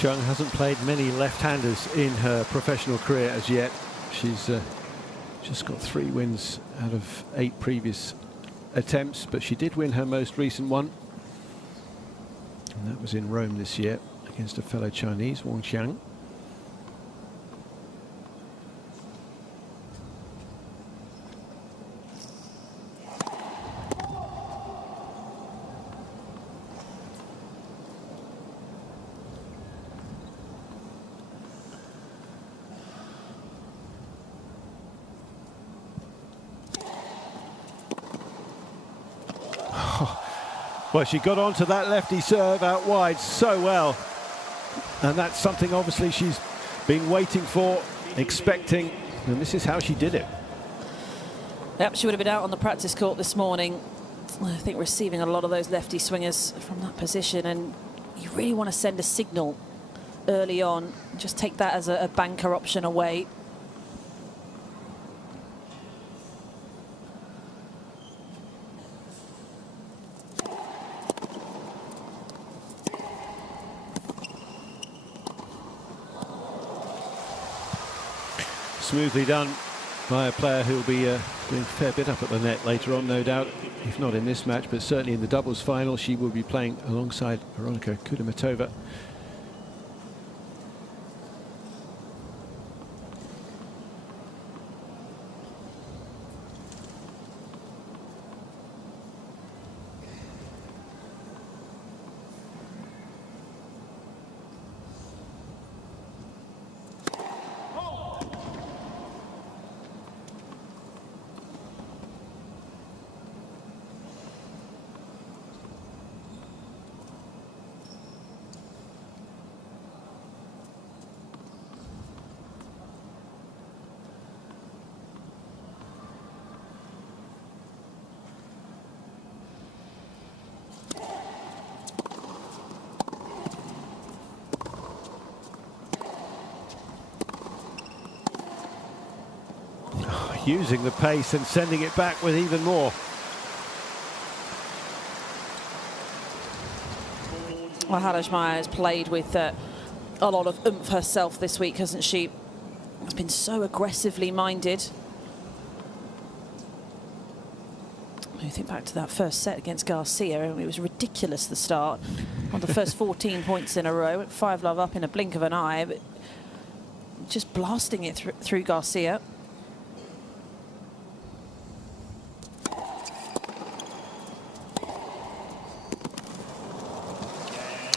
Zheng hasn't played many left-handers in her professional career as yet. She's just got 3 wins out of 8 previous attempts, but she did win her most recent one, and that was in Rome this year against a fellow Chinese, Wang Xiang. Well, she got onto that lefty serve out wide so well. And that's something obviously she's been waiting for, expecting, and this is how she did it. Yep, she would have been out on the practice court this morning, I think, receiving a lot of those lefty swingers from that position, and you really want to send a signal early on. Just take that as a banker option away. Smoothly done by a player who'll be doing a fair bit up at the net later on, no doubt, if not in this match, but certainly in the doubles final. She will be playing alongside Veronika Kudermetova. Using the pace and sending it back with even more. Well, Haddad Maia has played with a lot of oomph herself this week, hasn't she? Has been so aggressively minded. When you think back to that first set against Garcia, it was ridiculous, the start. On the first 14 points in a row, 5-love up in a blink of an eye, but just blasting it through Garcia.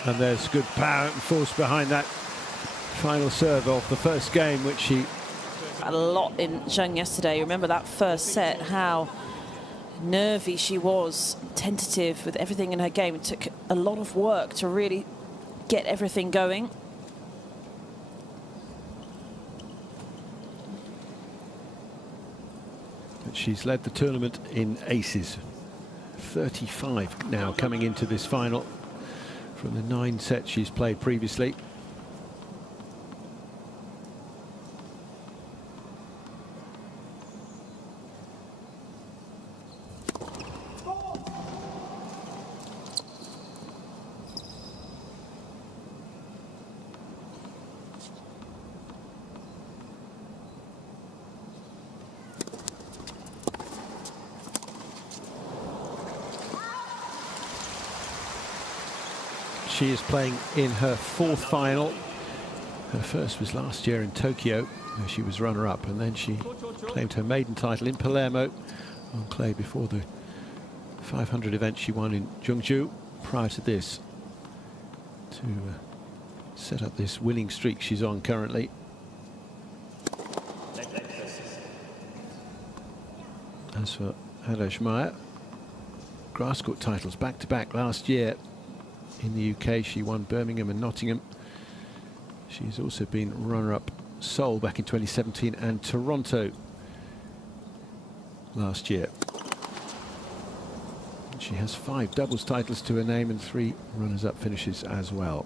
And there's good power and force behind that final serve of the first game, which she... A lot in Zheng yesterday. Remember that first set, how nervy she was, tentative with everything in her game. It took a lot of work to really get everything going. But she's led the tournament in aces. 35 now coming into this final, from the 9 sets she's played previously. She is playing in her 4th final. Her first was last year in Tokyo, where she was runner-up, and then she claimed her maiden title in Palermo on clay before the 500 event she won in Zhengzhou prior to this, to set up this winning streak she's on currently. As for Haddad Maia, grass court titles back-to-back last year. In the UK, she won Birmingham and Nottingham. She's also been runner-up Seoul back in 2017 and Toronto last year. She has 5 doubles titles to her name and 3 runners-up finishes as well.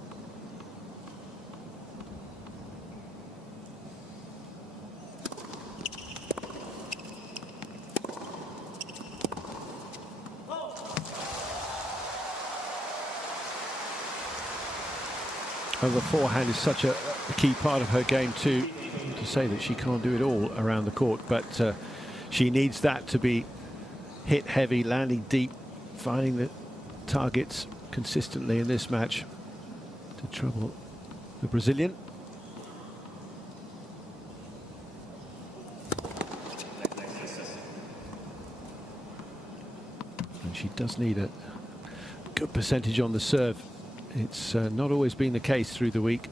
of the forehand is such a key part of her game too. To say that she can't do it all around the court, but she needs that to be hit heavy, landing deep, finding the targets consistently in this match to trouble the Brazilian. And she does need a good percentage on the serve. It's not always been the case through the week.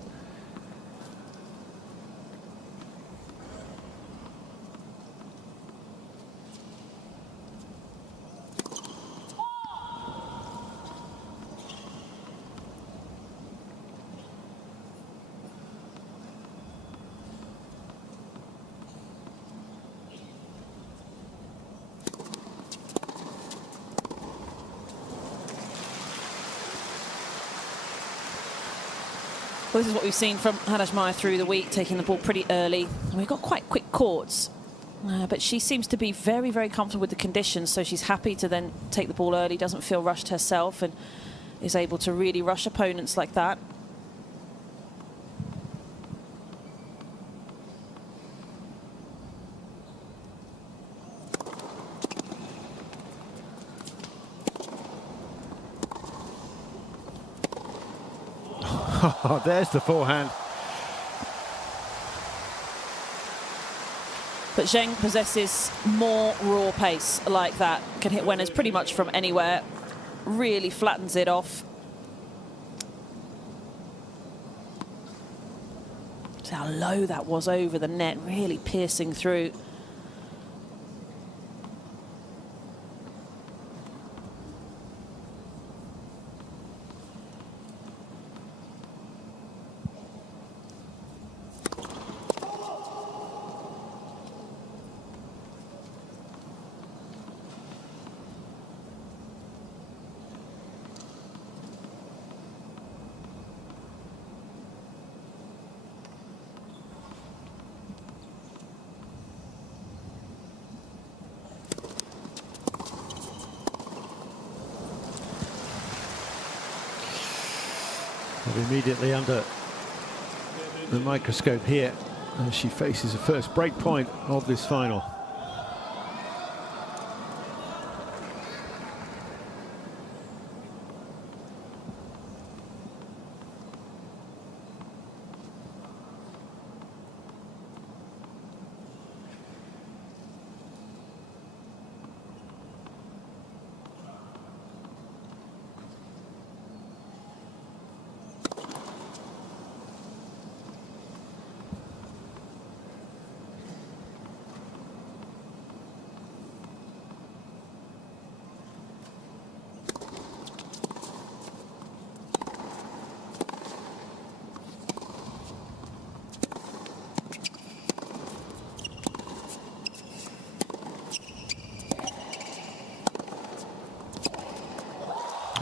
Well, this is what we've seen from Haddad Maia through the week, taking the ball pretty early. And we've got quite quick courts, but she seems to be very, very comfortable with the conditions, so she's happy to then take the ball early, doesn't feel rushed herself, and is able to really rush opponents like that. Oh, there's the forehand. But Zheng possesses more raw pace like that. Can hit winners pretty much from anywhere. Really flattens it off. See how low that was over the net, really piercing through. Immediately under the microscope here as she faces the first break point of this final.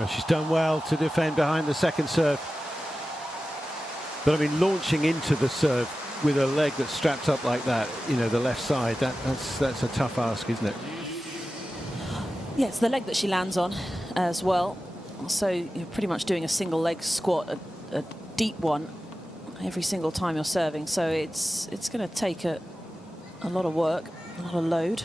She's done well to defend behind the second serve. But I mean, launching into the serve with a leg that's strapped up like that, you know, the left side, that's a tough ask, isn't it? Yeah, it's the leg that she lands on as well. So you're pretty much doing a single leg squat, a deep one, every single time you're serving. So it's going to take a lot of work, a lot of load.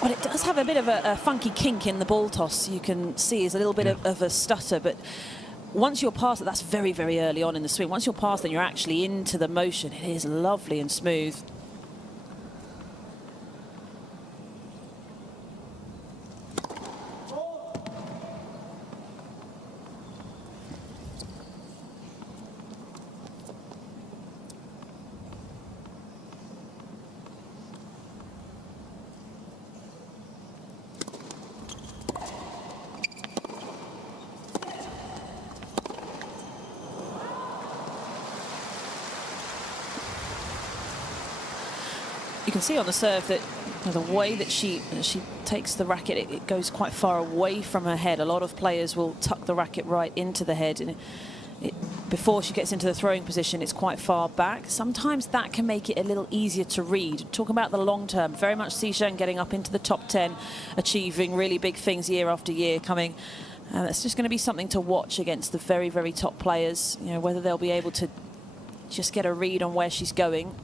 Well, it does have a bit of a funky kink in the ball toss. You can see is a little bit of a stutter, but once you're past it, that's very, very early on in the swing. Once you're past it, you're actually into the motion. It is lovely and smooth. you can see on the serve that the way that she takes the racket, it goes quite far away from her head. A lot of players will tuck the racket right into the head, and before she gets into the throwing position, it's quite far back. Sometimes that can make it a little easier to read. Talking about the long term, very much see Zheng getting up into the top 10, achieving really big things year after year, coming. It's just going to be something to watch against the very, very top players. You know, whether they'll be able to just get a read on where she's going.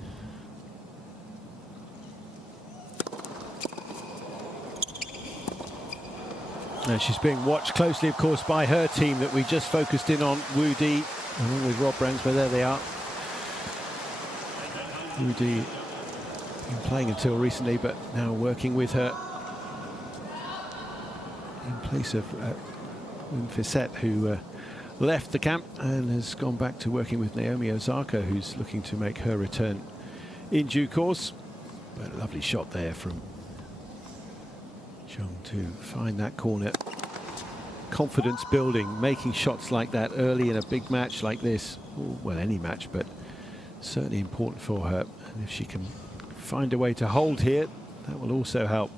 And she's being watched closely, of course, by her team that we just focused in on, Wu Di, along with Rob Bransma. There they are. Wu Di been playing until recently, but now working with her in place of Fisette, who left the camp and has gone back to working with Naomi Osaka, who's looking to make her return in due course. But a lovely shot there from Zheng to find that corner. Confidence building, making shots like that early in a big match like this. Well, any match, but certainly important for her. And if she can find a way to hold here, that will also help.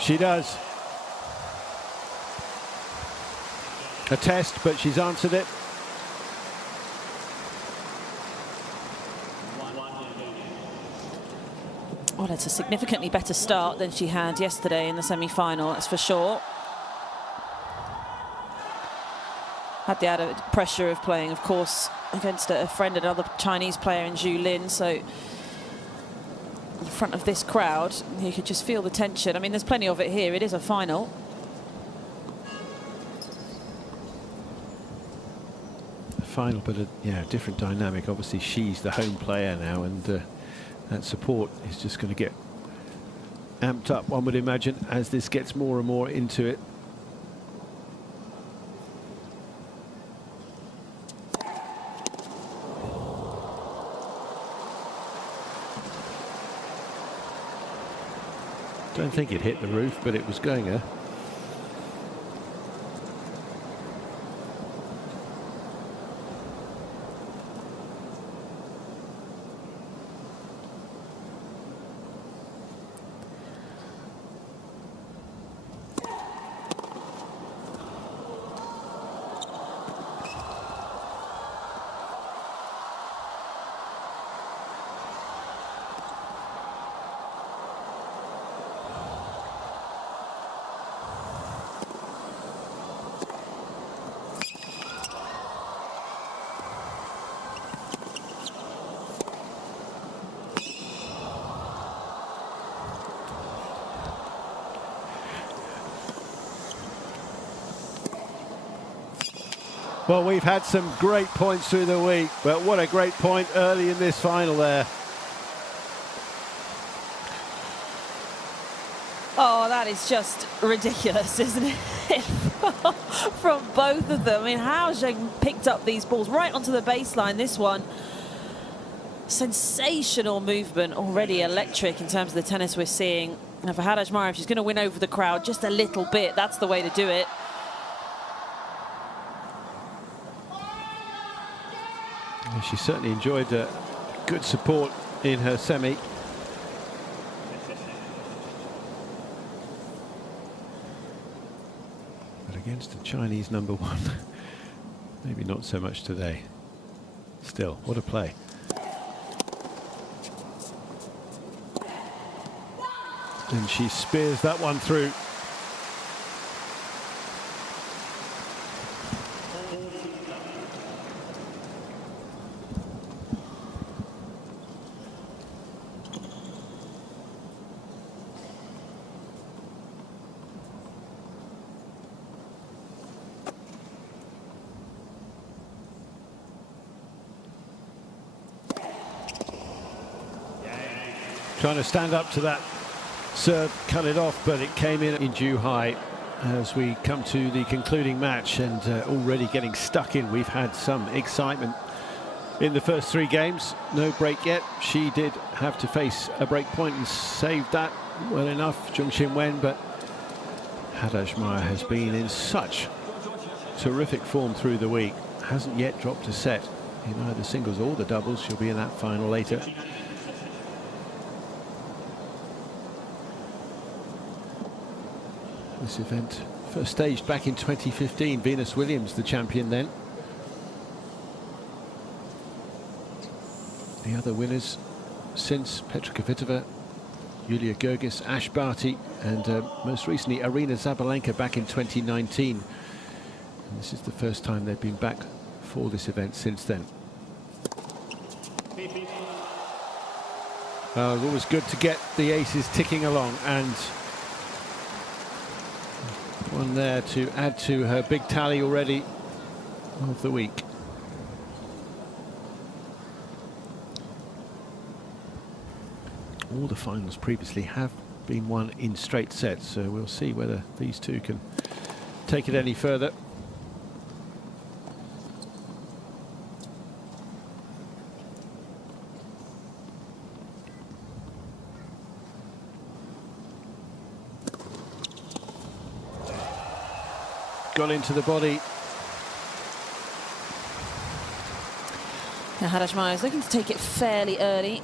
She does. A test, but she's answered it. Well, it's a significantly better start than she had yesterday in the semi-final, that's for sure. Had the added pressure of playing, of course, against a friend, another Chinese player in Zhu Lin, so in front of this crowd, you could just feel the tension. I mean, there's plenty of it here. It is a final. Final, but yeah, different dynamic. Obviously, she's the home player now, and that support is just going to get amped up, one would imagine, as this gets more and more into it. Don't think it hit the roof, but it was going there. Well, we've had some great points through the week, but what a great point early in this final there. Oh, that is just ridiculous, isn't it? From both of them. I mean, how Zheng picked up these balls right onto the baseline. This one, sensational movement, already electric in terms of the tennis we're seeing. And for Haddad Maia, if she's going to win over the crowd just a little bit, that's the way to do it. She certainly enjoyed good support in her semi. But against the Chinese number one, maybe not so much today. Still, what a play. And she spears that one through. Trying to stand up to that serve, cut it off, but it came in Zhuhai as we come to the concluding match, and already getting stuck in. We've had some excitement in the first three games. No break yet. She did have to face a break point and saved that well enough, Zheng Qinwen, but Haddad Maia has been in such terrific form through the week. Hasn't yet dropped a set in either singles or the doubles. She'll be in that final later. This event first staged back in 2015. Venus Williams, the champion then. The other winners since: Petra Kvitova, Yulia Gergis, Ash Barty, and most recently Arina Zabalenka back in 2019. And this is the first time they've been back for this event since then. It's always good to get the aces ticking along, and one there to add to her big tally already of the week. All the finals previously have been won in straight sets, so we'll see whether these two can take it any further. Got into the body. Now Haddad Maia is looking to take it fairly early.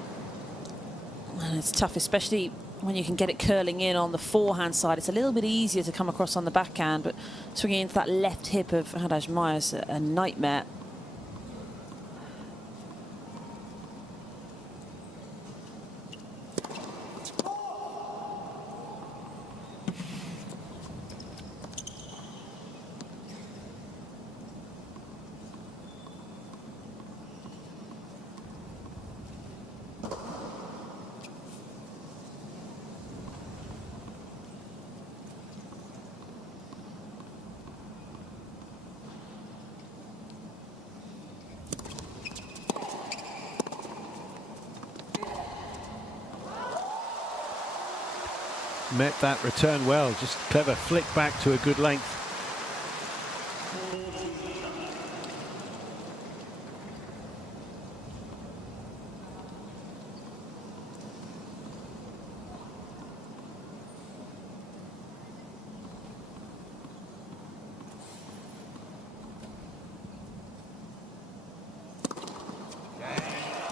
And it's tough, especially when you can get it curling in on the forehand side. It's a little bit easier to come across on the backhand, but swinging into that left hip of Haddad Maia is a nightmare. Met that return well, just clever flick back to a good length.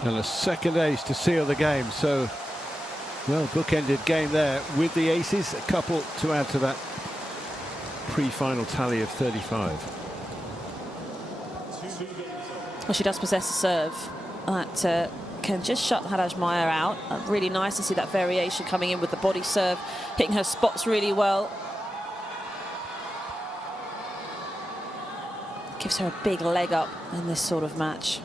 And a second ace to seal the game, so well, bookended game there with the aces, a couple to add to that pre-final tally of 35. Well, she does possess a serve that can just shut Haddad Maia out. Really nice to see that variation coming in with the body serve, hitting her spots really well. Gives her a big leg up in this sort of match.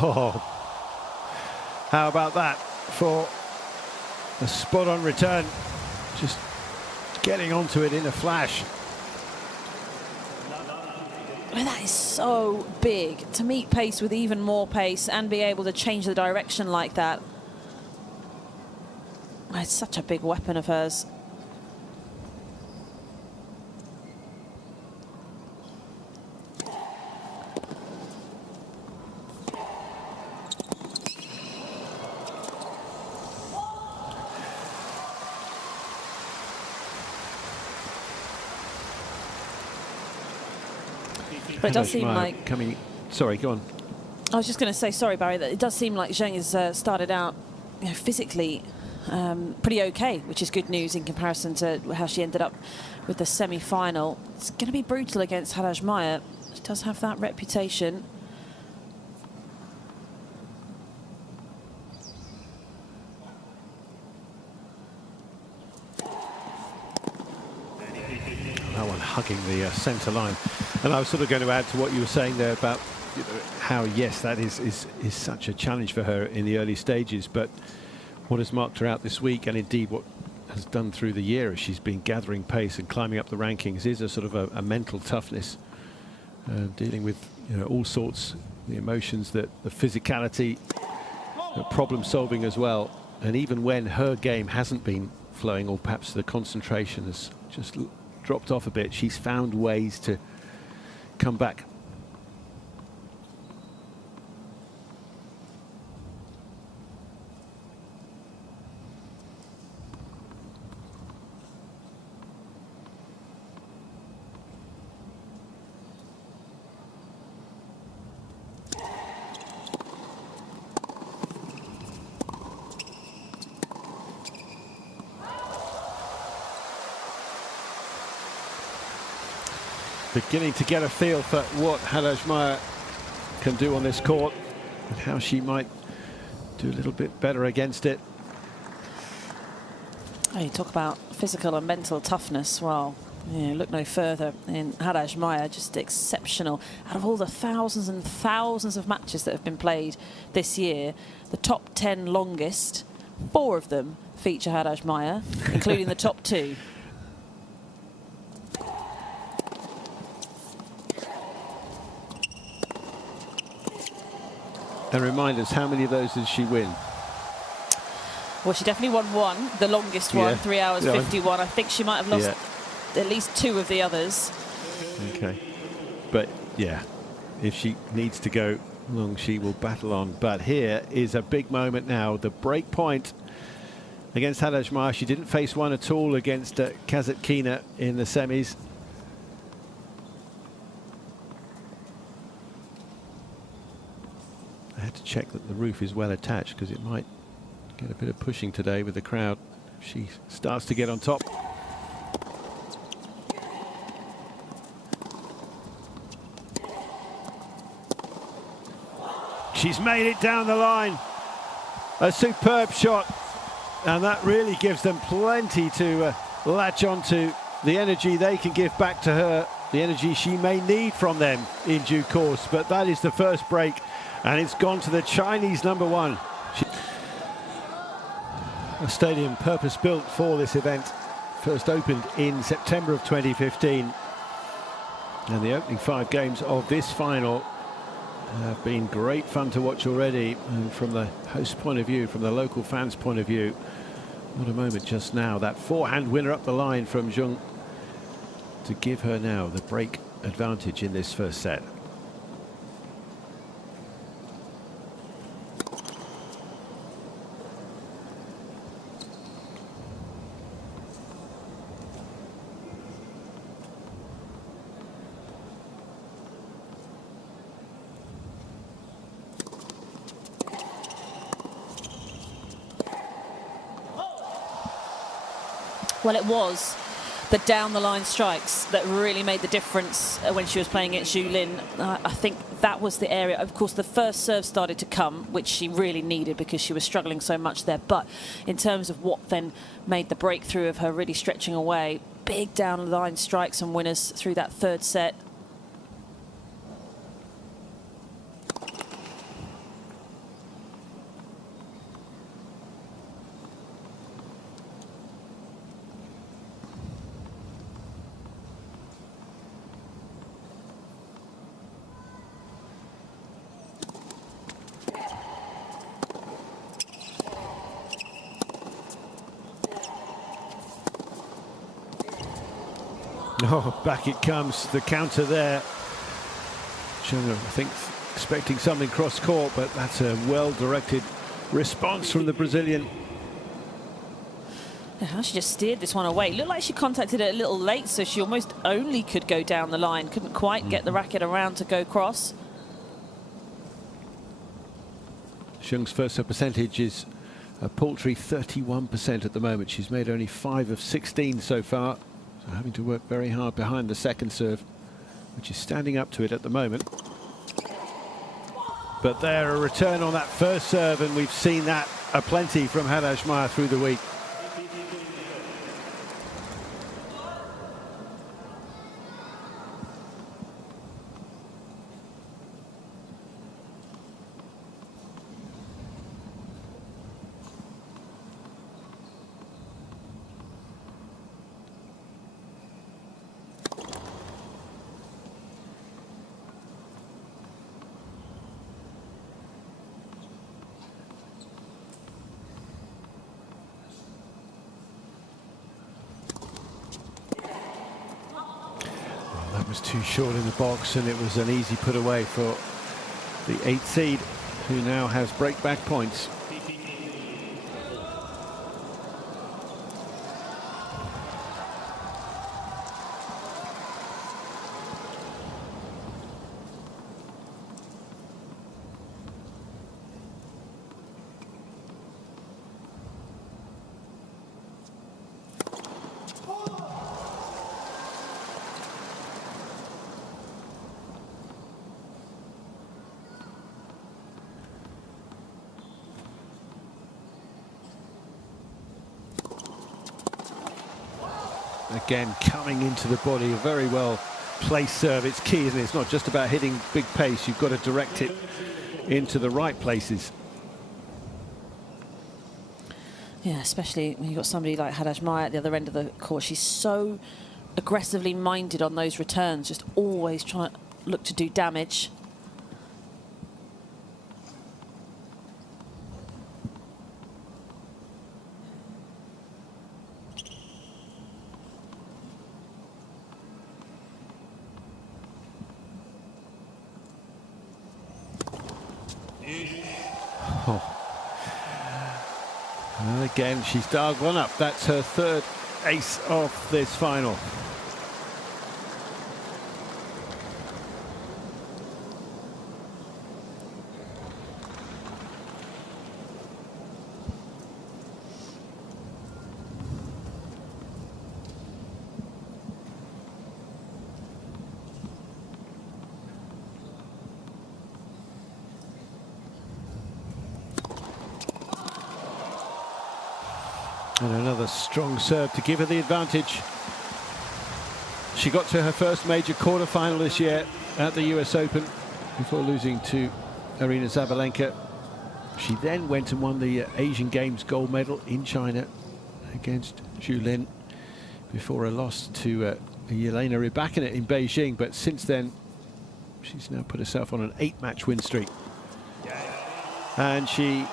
Oh, how about that for a spot-on return? Just getting onto it in a flash. Well, that is so big, to meet pace with even more pace and be able to change the direction like that. It's such a big weapon of hers. But it does seem like coming. Sorry, go on. I was just going to say, sorry, Barry, that it does seem like Zheng has started out, physically pretty okay, which is good news in comparison to how she ended up with the semi-final. It's going to be brutal against Haddad Maia. She does have that reputation. That one hugging the centre line. And I was sort of going to add to what you were saying there about how, yes, that is such a challenge for her in the early stages, but what has marked her out this week, and indeed what has done through the year as she's been gathering pace and climbing up the rankings, is a sort of a mental toughness, dealing with all sorts, the emotions, the physicality, the problem solving as well. And even when her game hasn't been flowing, or perhaps the concentration has just dropped off a bit, she's found ways to come back beginning to get a feel for what Haddad Maia can do on this court and how she might do a little bit better against it. Oh, you talk about physical and mental toughness. Well, you know, look no further in Haddad Maia, just exceptional. Out of all the thousands and thousands of matches that have been played this year, the top 10 longest, 4 of them feature Haddad Maia, including the top 2. And remind us, how many of those did she win? Well, she definitely won one, the longest one, 3 hours 51. I think she might have lost at least 2 of the others. Okay. But, yeah, if she needs to go long, she will battle on. But here is a big moment now. The break point against Haddad Maia. She didn't face one at all against Kasatkina in the semis. I had to check that the roof is well attached because it might get a bit of pushing today with the crowd. She starts to get on top. She's made it down the line. A superb shot. And that really gives them plenty to latch onto. The energy they can give back to her, the energy she may need from them in due course. But that is the first break, and it's gone to the Chinese #1. A stadium purpose-built for this event, first opened in September of 2015. And the opening 5 games of this final have been great fun to watch already. And from the host point of view, from the local fans' point of view, what a moment just now. That forehand winner up the line from Zheng to give her now the break advantage in this first set. Well, it was the down-the-line strikes that really made the difference when she was playing against Zhu Lin. I think that was the area. Of course, the first serve started to come, which she really needed because she was struggling so much there. But in terms of what then made the breakthrough of her really stretching away, big down-the-line strikes and winners through that third set. Oh, back it comes, the counter there. Zheng, I think, expecting something cross-court, but that's a well-directed response from the Brazilian. Yeah, she just steered this one away. It looked like she contacted it a little late, so she almost only could go down the line. Couldn't quite get the racket around to go cross. Zheng's first serve percentage is a paltry 31% at the moment. She's made only 5 of 16 so far. Having to work very hard behind the second serve, which is standing up to it at the moment. But there, a return on that first serve, and we've seen that aplenty from Haddad Maia through the week. Was too short in the box, and it was an easy put away for the 8th seed, who now has break-back points. Again, coming into the body, a very well placed serve. It's key, isn't it? It's not just about hitting big pace. You've got to direct it into the right places. Yeah, especially when you've got somebody like Haddad Maia at the other end of the court. She's so aggressively minded on those returns, just always trying to look to do damage. Oh. And again, she's dialed one up. That's her third ace of this final. And another strong serve to give her the advantage. She got to her first major quarter-final this year at the US Open before losing to Aryna Sabalenka. She then went and won the Asian Games gold medal in China against Zhu Lin before a loss to Jelena Rybakina in Beijing. But since then, she's now put herself on an 8-match win streak. And she,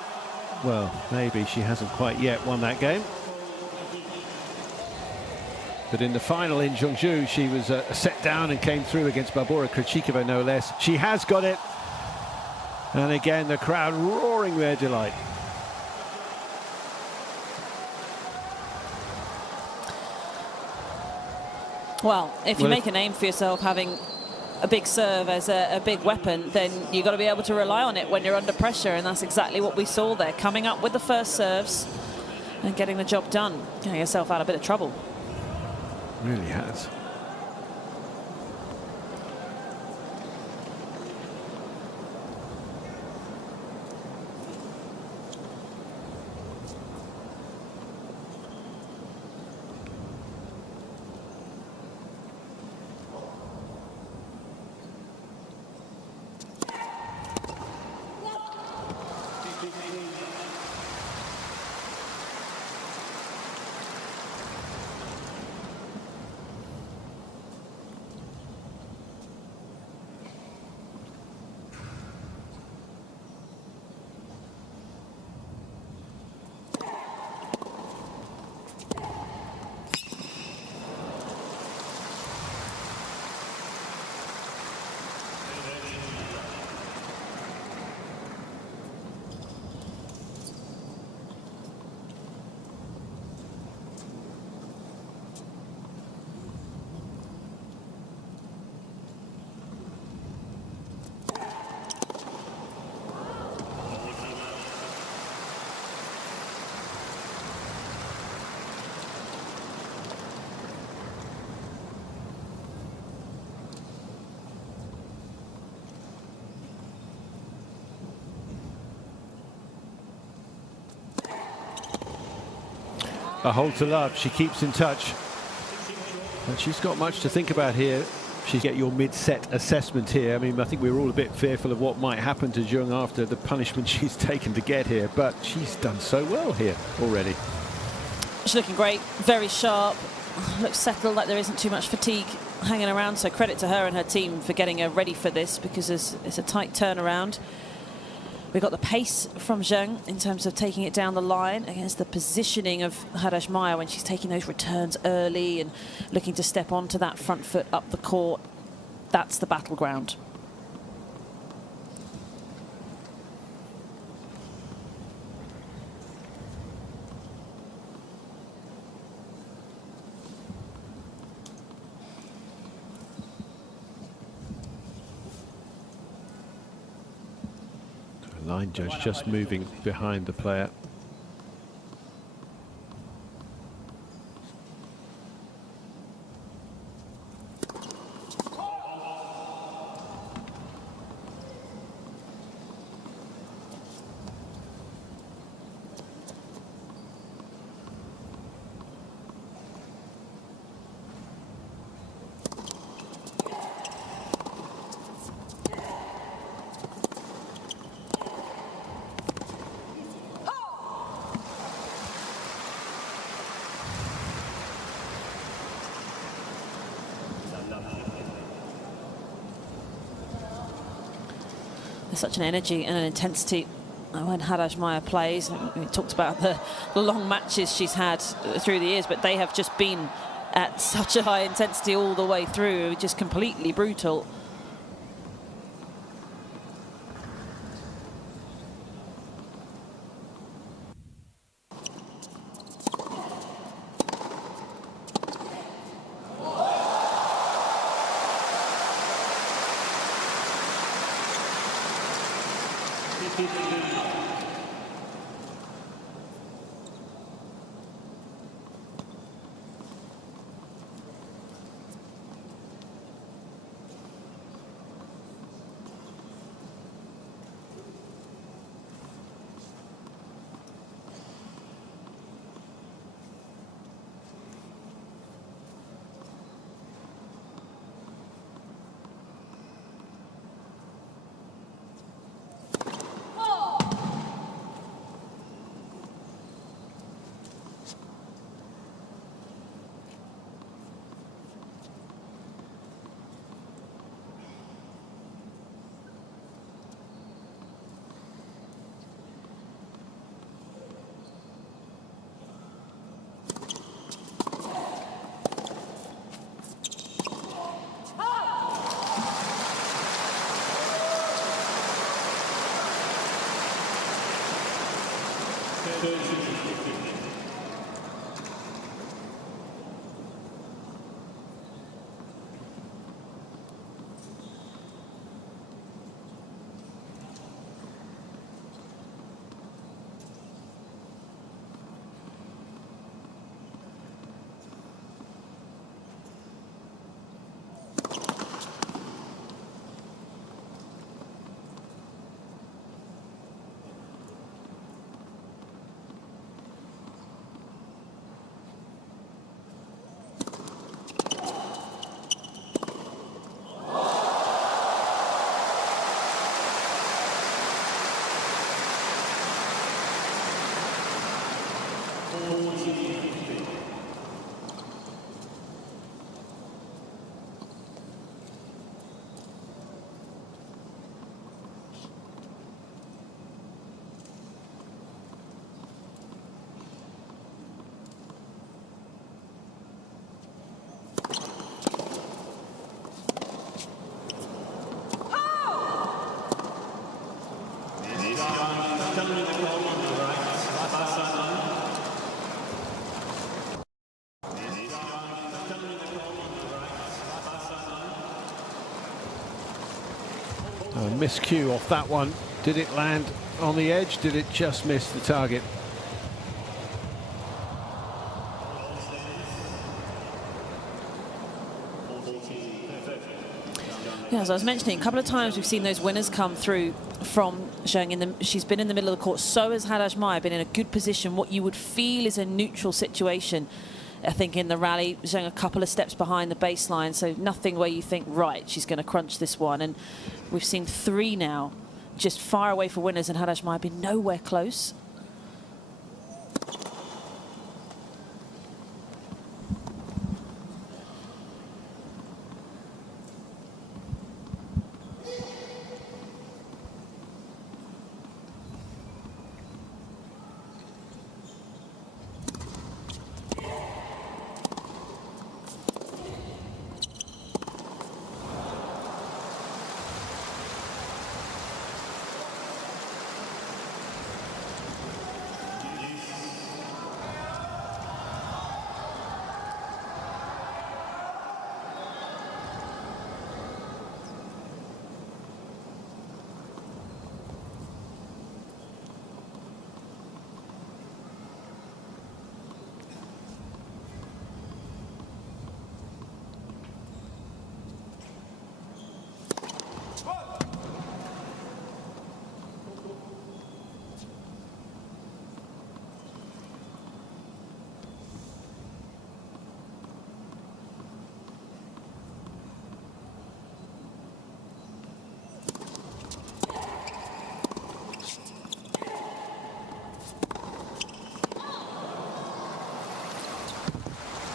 well, maybe she hasn't quite yet won that game. But in the final in Zhengzhou, she was a set down and came through against Barbora Krejcikova, no less. She has got it. And again, the crowd roaring their delight. Well, if you make a name for yourself having a big serve as a big weapon, then you've got to be able to rely on it when you're under pressure, and that's exactly what we saw there, coming up with the first serves and getting the job done, getting yourself out of a bit of trouble. Really has. A hole to love. She keeps in touch. And she's got much to think about here. She get your mid-set assessment here. I mean, I think we were all a bit fearful of what might happen to Zheng after the punishment she's taken to get here, but she's done so well here already. She's looking great, very sharp, looks settled, like there isn't too much fatigue hanging around, so credit to her and her team for getting her ready for this, because it's a tight turnaround. We've got the pace from Zheng in terms of taking it down the line against the positioning of Haddad Maia when she's taking those returns early and looking to step onto that front foot up the court. That's the battleground. Line judge just moving behind the player. There's such an energy and an intensity when Haddad Maia plays. We talked about the long matches she's had through the years, but they have just been at such a high intensity all the way through, just completely brutal. Miscue off that one. Did it land on the edge? Did it just miss the target? Yeah, as I was mentioning, a couple of times we've seen those winners come through from Zheng. She's been in the middle of the court. So has Haddad Maia, been in a good position. What you would feel is a neutral situation. I think in the rally, Zheng a couple of steps behind the baseline, so nothing where you think, right, she's going to crunch this one. And we've seen three now, just far away for winners, and Haddad Maia been nowhere close.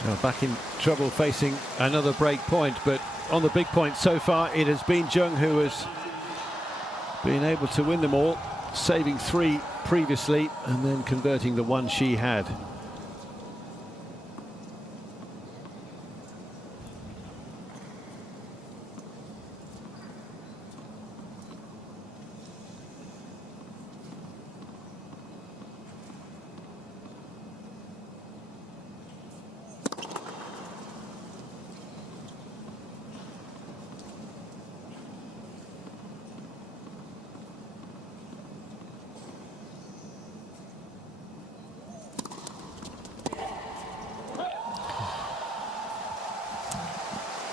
Now back in trouble facing another break point, but on the big point so far it has been Zheng who has being able to win them all, saving 3 previously and then converting the 1 she had.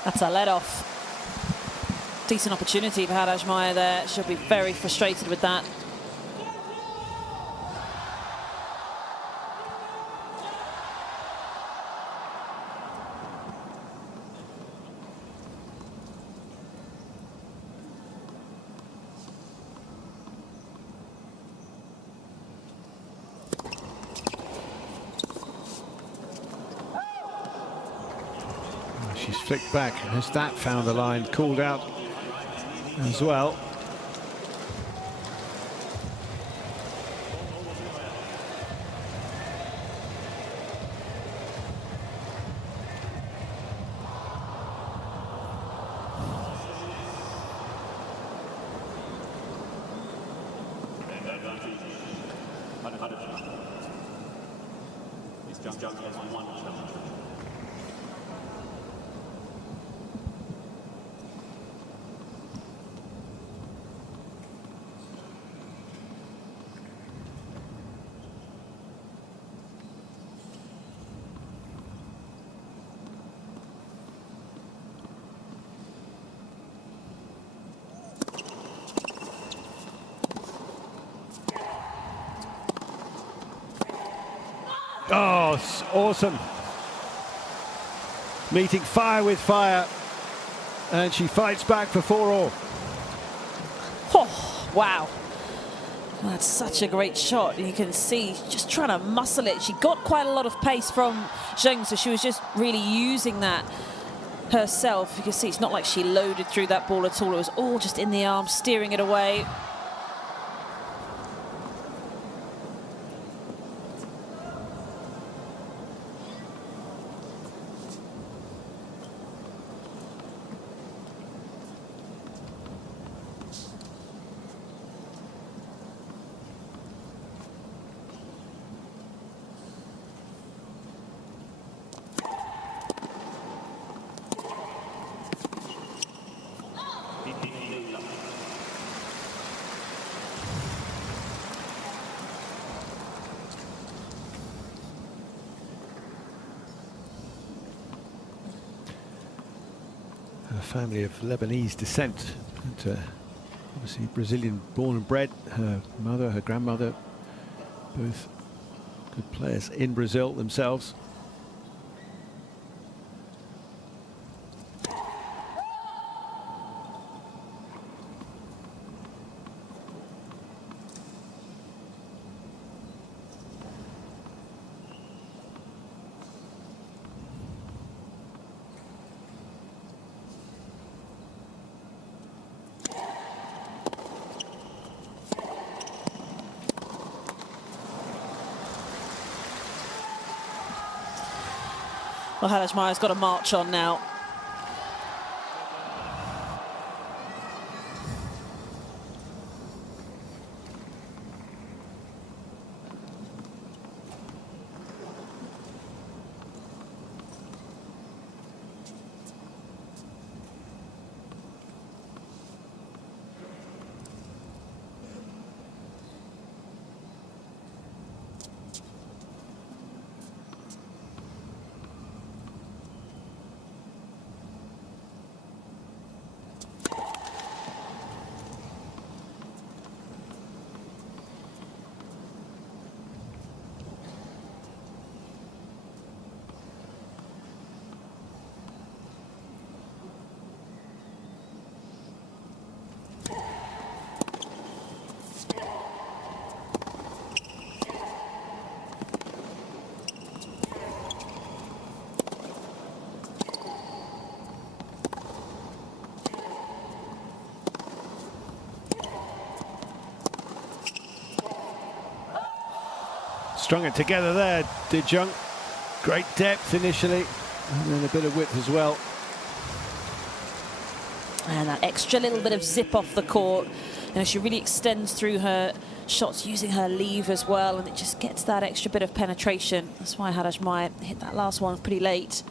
That's a let-off. Decent opportunity for Haddad Maia there. She'll be very frustrated with that. She's flicked back. Has that found the line? Called out as well. Oh, it's awesome. Meeting fire with fire. And she fights back for 4-all. Oh, wow. That's such a great shot. You can see just trying to muscle it. She got quite a lot of pace from Zheng, so she was just really using that herself. You can see it's not like she loaded through that ball at all. It was all just in the arm, steering it away. A family of Lebanese descent, and, obviously Brazilian born and bred. Her mother, her grandmother, both good players in Brazil themselves. Well, Haddad Maia's got a march on now. Strung it together there, did Zheng. Great depth initially, and then a bit of width as well. And that extra little bit of zip off the court. You know, she really extends through her shots using her leave as well, and it just gets that extra bit of penetration. That's why Haddad Maia hit that last one pretty late.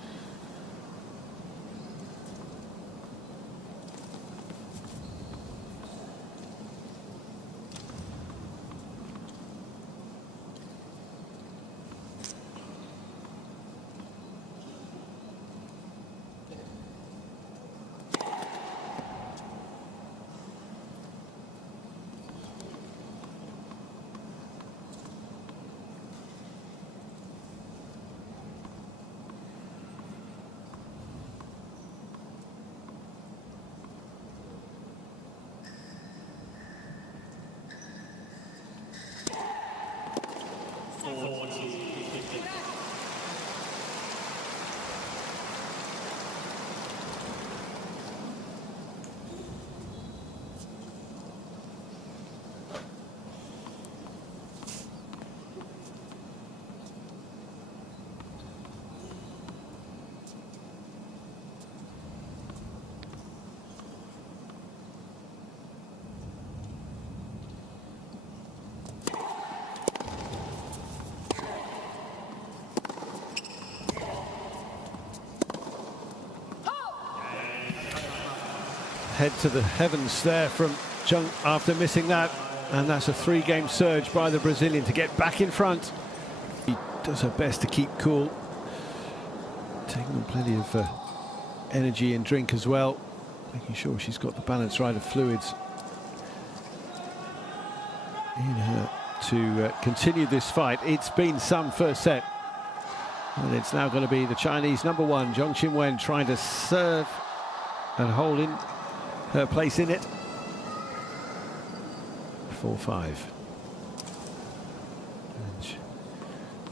Head to the heavens there from Zheng after missing that, and that's a 3-game surge by the Brazilian to get back in front. He does her best to keep cool, taking on plenty of energy and drink as well, making sure she's got the balance right of fluids in her to continue this fight. It's been some first set, and it's now going to be the Chinese #1 Zheng Qinwen trying to serve and hold in her place in it. 4-5.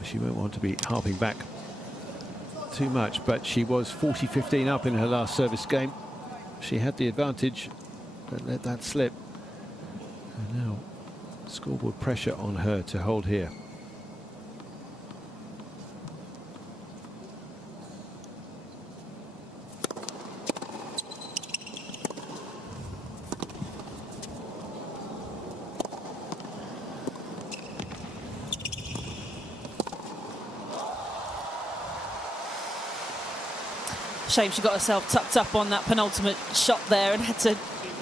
She won't want to be harping back too much, but she was 40-15 up in her last service game. She had the advantage, but let that slip. And now scoreboard pressure on her to hold here. Shame she got herself tucked up on that penultimate shot there and had to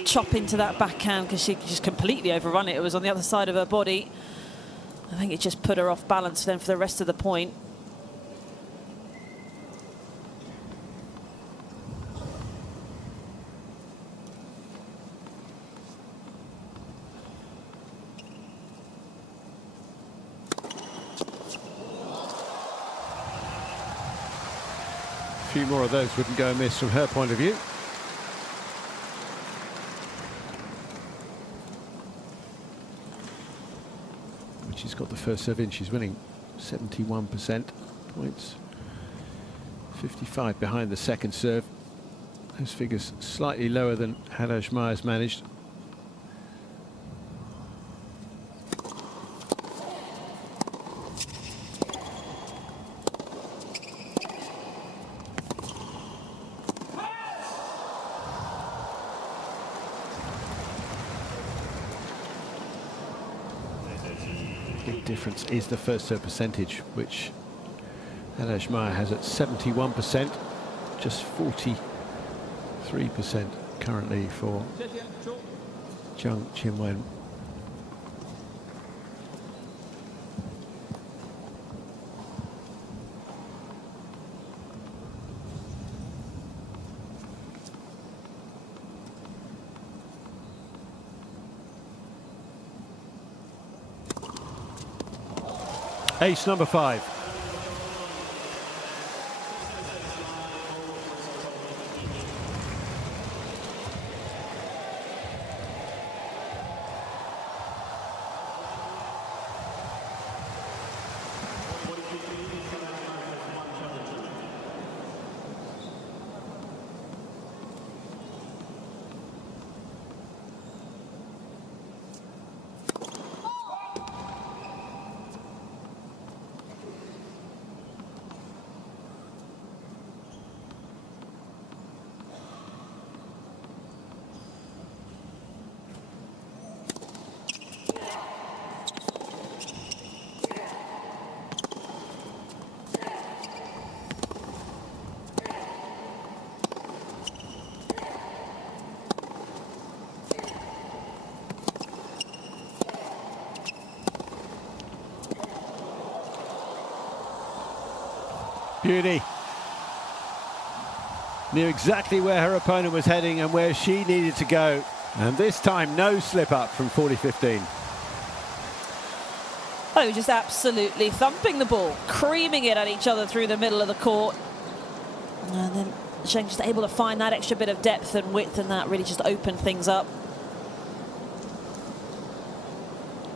chop into that backhand because she just completely overrun it. It was on the other side of her body. I think it just put her off balance then for the rest of the point. A few more of those wouldn't go amiss from her point of view. When she's got the first serve in, she's winning 71% points. 55 behind the second serve. Those figures slightly lower than Haddad Maia's managed. Big difference is the first serve percentage, which Haddad Maia has at 71%, just 43% currently for Zheng Qinwen. Ace number 5. Beauty. Knew exactly where her opponent was heading and where she needed to go. And this time, no slip up from 40-15. Oh, just absolutely thumping the ball, creaming it at each other through the middle of the court. And then Zheng just able to find that extra bit of depth and width, and that really just opened things up.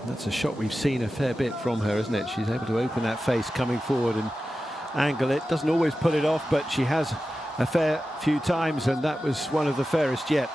That's a shot we've seen a fair bit from her, isn't it? She's able to open that face coming forward and angle it. Doesn't always pull it off, but she has a fair few times, and that was one of the fairest yet.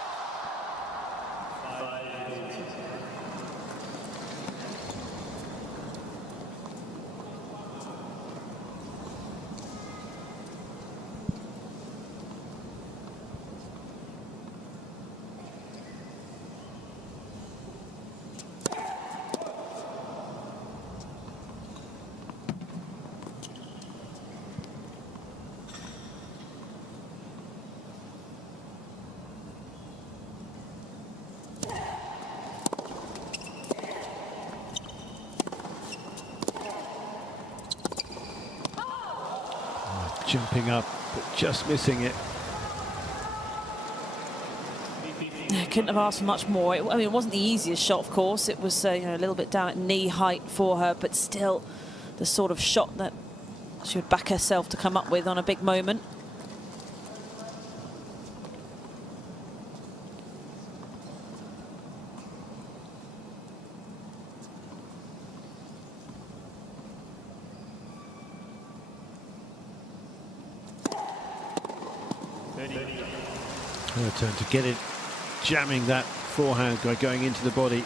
Jumping up, but just missing it. Couldn't have asked for much more. I mean, it wasn't the easiest shot, of course. It was you know, a little bit down at knee height for her, but still the sort of shot that she would back herself to come up with on a big moment. Her turn to get it, jamming that forehand by going into the body.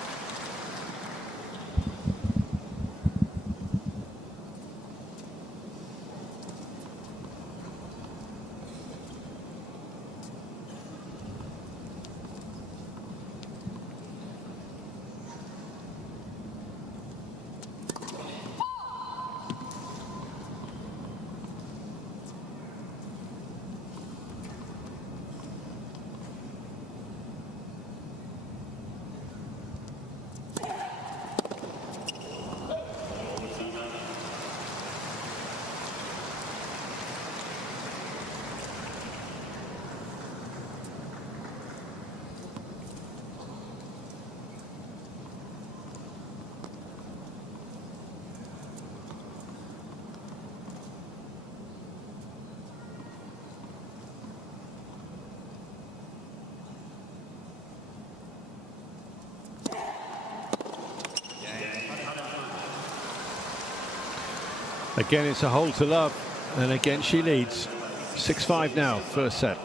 Again, it's a hole to love, and again she leads. 6-5 now, first set.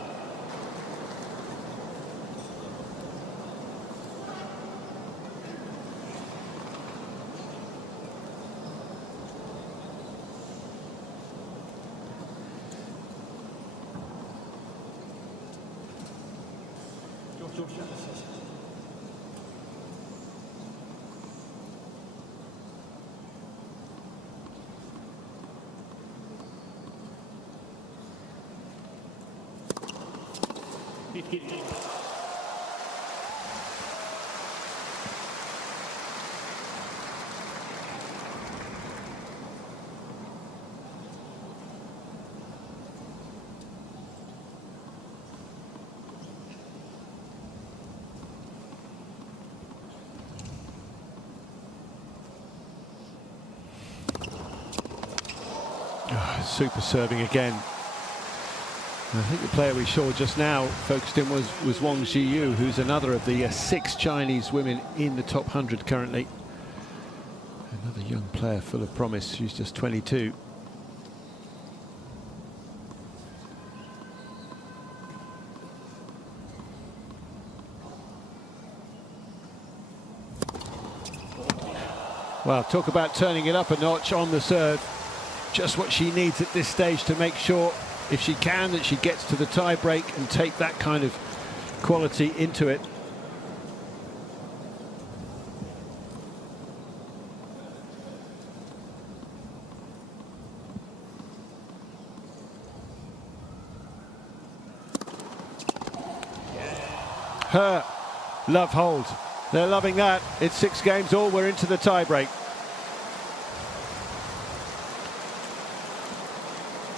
Super serving again. I think the player we saw just now focused in was Wang Zhiyu, who's another of the 6 Chinese women in the top 100 currently. Another young player full of promise. She's just 22. Well, talk about turning it up a notch on the serve. Just what she needs at this stage to make sure, if she can, that she gets to the tie break and take that kind of quality into it. Her love hold. They're loving that. It's 6 games all. We're into the tie break.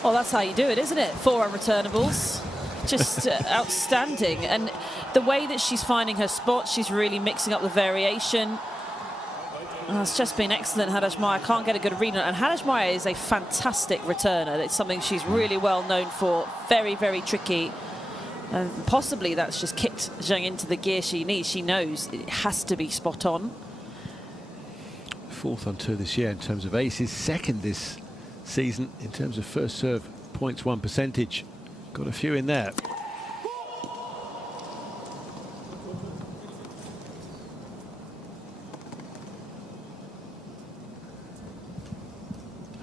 Well, that's how you do it, isn't it? 4 unreturnables. Just outstanding. And the way that she's finding her spots, she's really mixing up the variation. It's just been excellent, Haddad Maia. Can't get a good read on it. And Haddad Maia is a fantastic returner. It's something she's really well known for. Very, very tricky. And possibly that's just kicked Zheng into the gear she needs. She knows it has to be spot on. 4th on tour this year in terms of aces, 2nd this season in terms of first serve points won percentage. Got a few in there.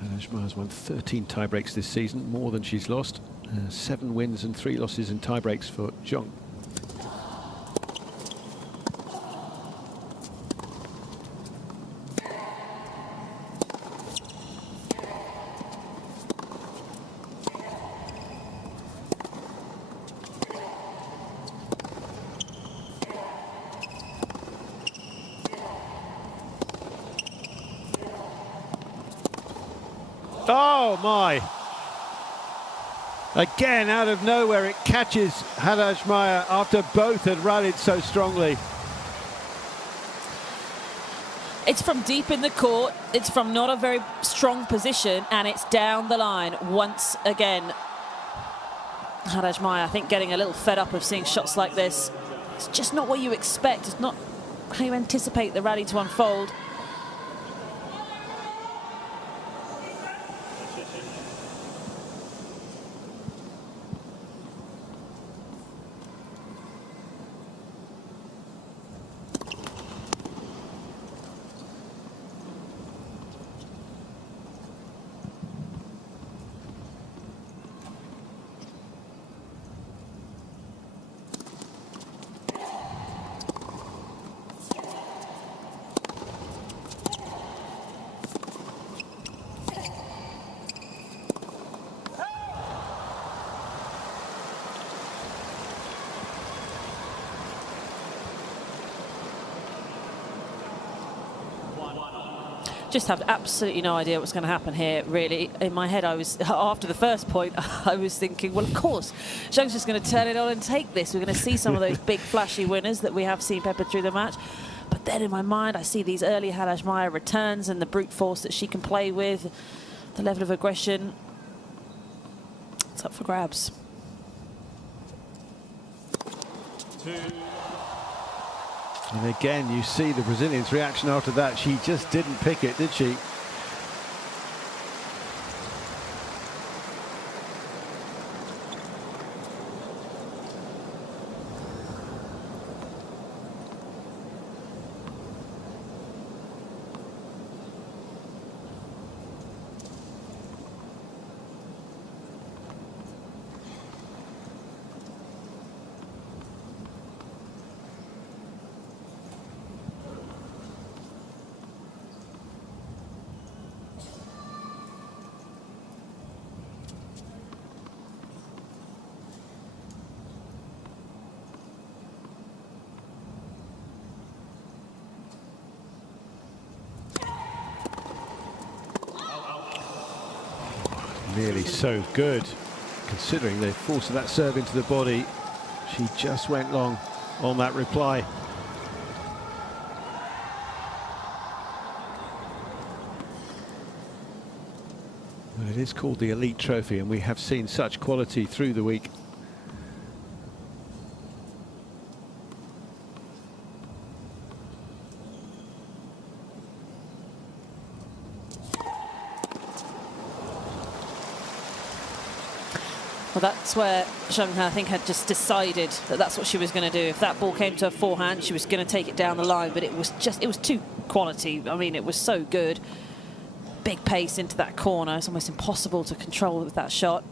Haddad Maia's won 13 tiebreaks this season, more than she's lost. 7 wins and 3 losses in tiebreaks for Zheng. Oh my! Again, out of nowhere, it catches Haddad Maia after both had rallied so strongly. It's from deep in the court, it's from not a very strong position, and it's down the line once again. Haddad Maia, I think, getting a little fed up of seeing shots like this. It's just not what you expect. It's not how you anticipate the rally to unfold. Just have absolutely no idea what's going to happen here, really. In my head, I was, after the first point, I was thinking, well, of course, Zheng's just going to turn it on and take this. We're going to see some of those big, flashy winners that we have seen peppered through the match. But then in my mind, I see these early Haddad Maia returns and the brute force that she can play with, the level of aggression. It's up for grabs. 2. And again, you see the Brazilian's reaction after that. She just didn't pick it, did she? Nearly so good, considering the force of that serve into the body. She just went long on that reply. Well, it is called the Elite Trophy, and we have seen such quality through the week. Well, that's where Zheng, I think, had just decided that that's what she was going to do. If that ball came to her forehand, she was going to take it down the line, but it was too quality. I mean, it was so good. Big pace into that corner. It's almost impossible to control with that shot.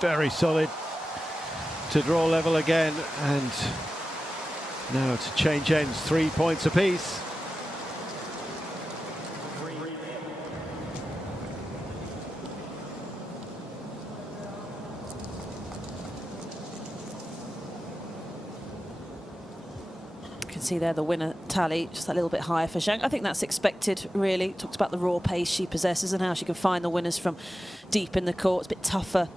Very solid to draw level again, and now to change ends, 3 points apiece. see there the winner tally, just a little bit higher for Zheng. I think that's expected, really. Talked about the raw pace she possesses and how she can find the winners from deep in the court. It's a bit tougher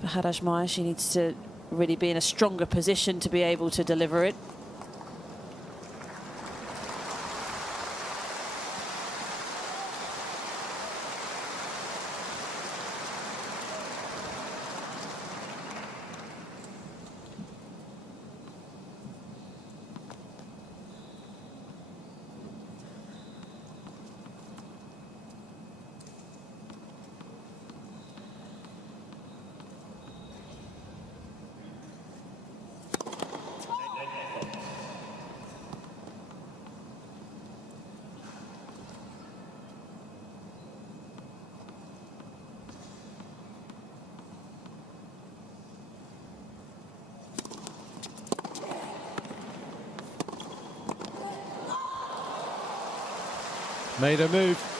for Haddad Maia. She needs to really be in a stronger position to be able to deliver it. Made a move.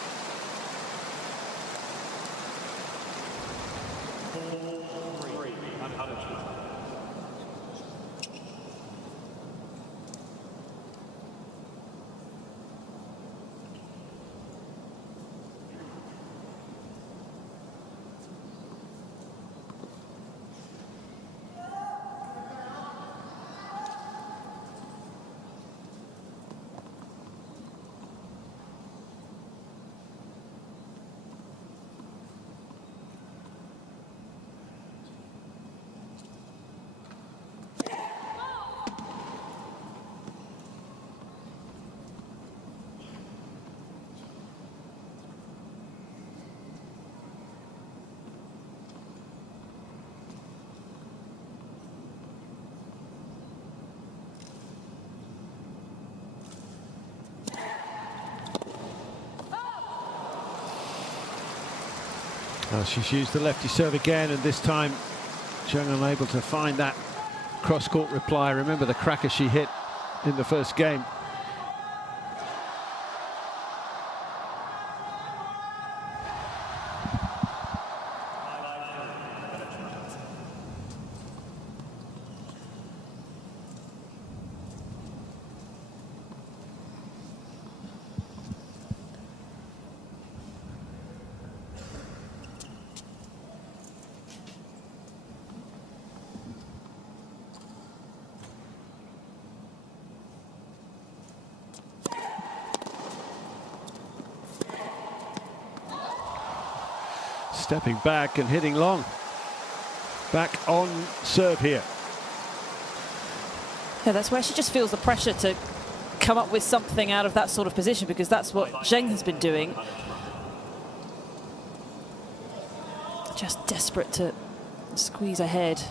Well, she's used the lefty serve again, and this time Zheng unable to find that cross-court reply. Remember the cracker she hit in the first game. Stepping back and hitting long. Back on serve here. Yeah, that's where she just feels the pressure to come up with something out of that sort of position, because that's what Zheng has been doing. Just desperate to squeeze ahead.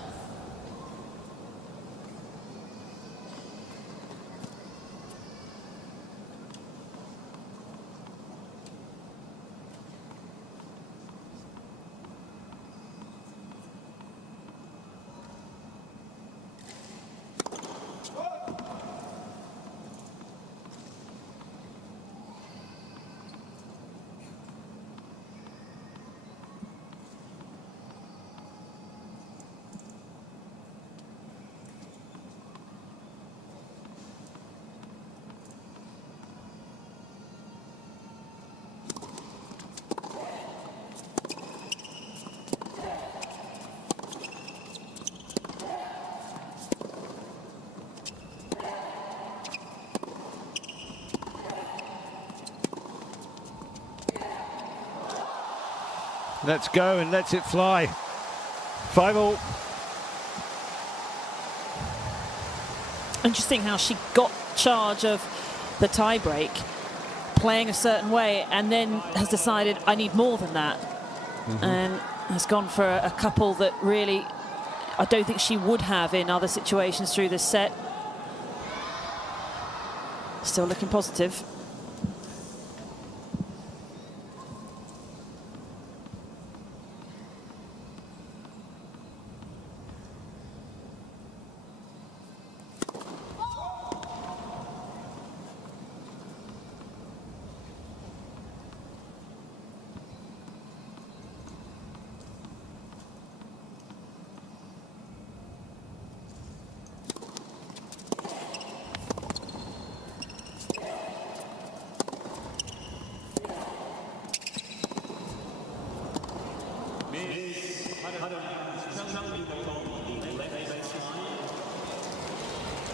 Let's go and lets it fly. 5-all. Interesting how she got charge of the tie-break, playing a certain way, and then has decided, I need more than that. And has gone for a couple that really, I don't think she would have in other situations through this set. Still looking positive.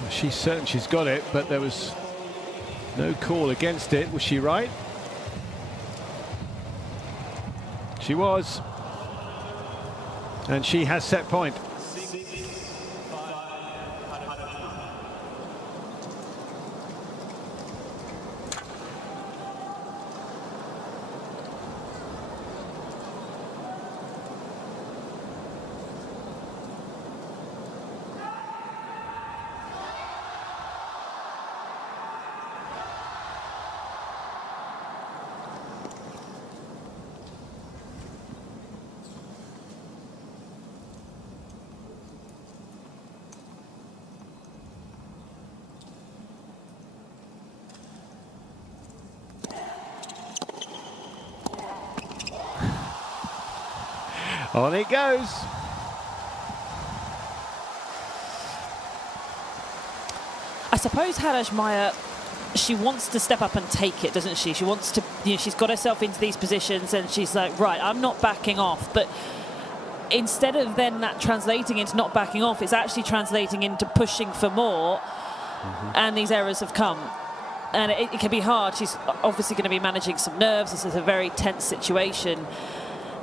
Well, she's certain she's got it, but there was no call against it. Was she right? She was. And she has set point. On it goes. I suppose Haddad Maia, she wants to step up and take it, doesn't she? She wants to, she's got herself into these positions and she's like, right, I'm not backing off. But instead of then that translating into not backing off, it's actually translating into pushing for more. And these errors have come. And it can be hard. She's obviously going to be managing some nerves. This is a very tense situation.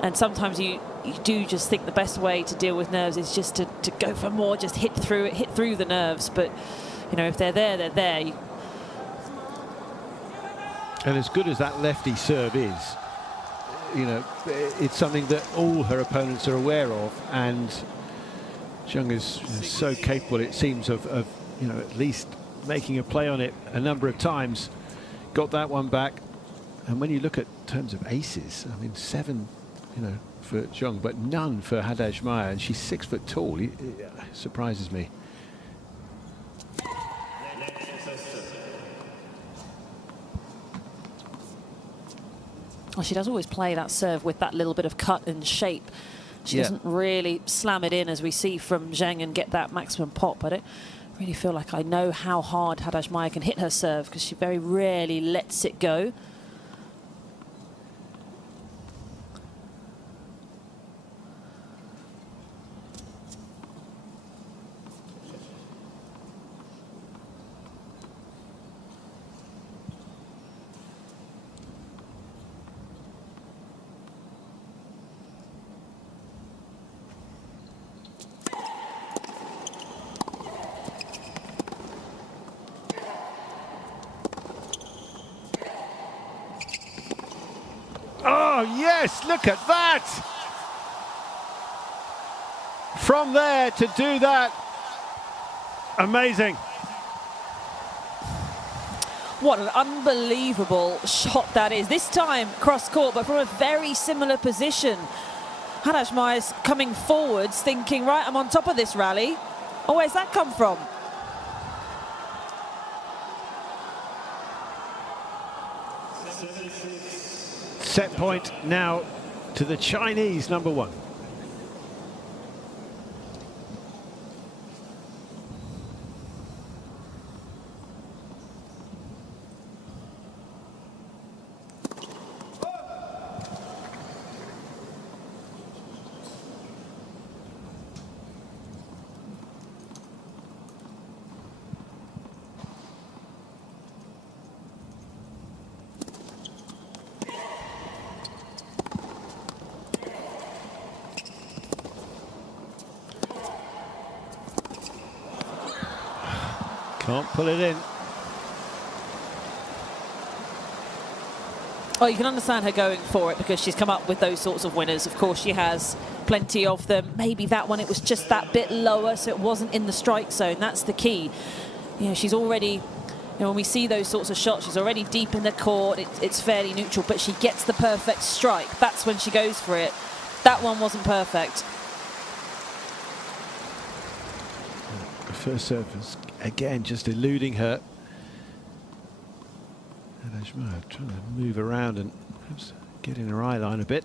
And sometimes you do just think the best way to deal with nerves is just to go for more, just hit through it, hit through the nerves. But, if they're there, they're there. And as good as that lefty serve is, it's something that all her opponents are aware of. And Zheng is so capable, it seems, of at least making a play on it a number of times. Got that one back. And when you look at terms of aces, I mean, 7, for Zheng, but none for Haddad Maia, and she's 6 foot tall. It surprises me. Well, she does always play that serve with that little bit of cut and shape. She doesn't really slam it in as we see from Zheng and get that maximum pop. I don't really feel like I know how hard Haddad Maia can hit her serve because she very rarely lets it go. Oh, yes, look at that! From there to do that, amazing. What an unbelievable shot that is. This time cross court, but from a very similar position. Haddad Maia's coming forwards, thinking, right, I'm on top of this rally. Oh, where's that come from? Set point now to the Chinese number 1. Can't pull it in. Well, you can understand her going for it because she's come up with those sorts of winners. Of course, she has plenty of them. Maybe that one, it was just that bit lower, so it wasn't in the strike zone. That's the key. She's already, when we see those sorts of shots, she's already deep in the court. It's fairly neutral, but she gets the perfect strike. That's when she goes for it. That one wasn't perfect. The first serve was, again, just eluding her. And Ajma trying to move around and perhaps get in her eye line a bit.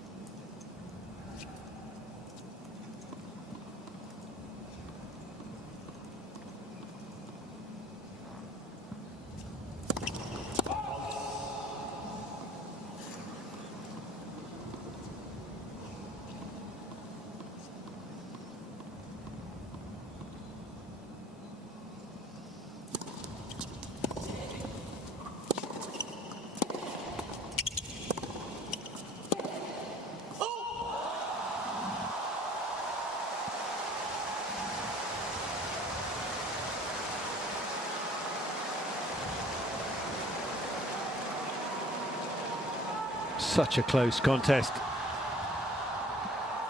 such a close contest.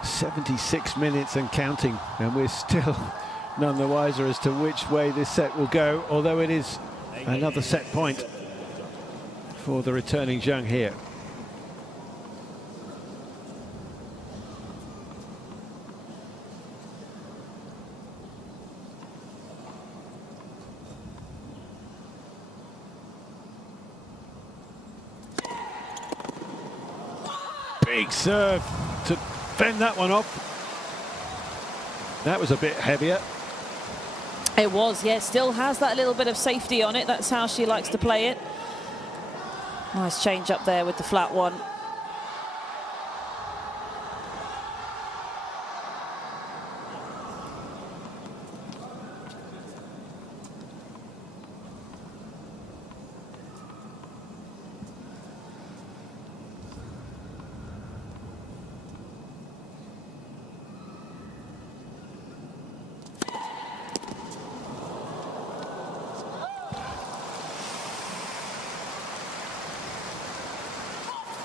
76 minutes and counting, and we're still none the wiser as to which way this set will go, although it is another set point for the returning Zheng here. Big serve to fend that one off. That was a bit heavier. It was, yeah. Still has that little bit of safety on it. That's how she likes to play it. Nice change up there with the flat one.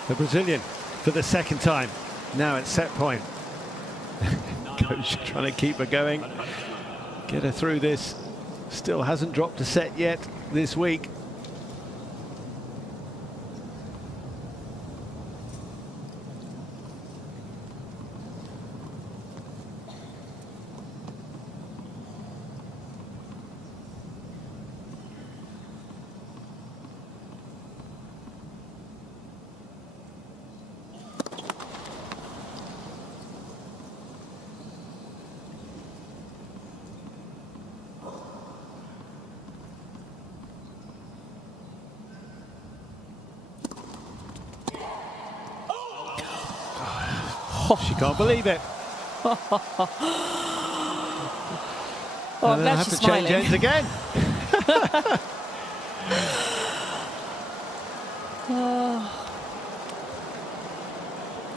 The Brazilian for the second time, now at set point. Coach trying to keep her going, get her through this. Still hasn't dropped a set yet this week. She can't believe it. Oh, I'm glad have she's to change smiling. ends again.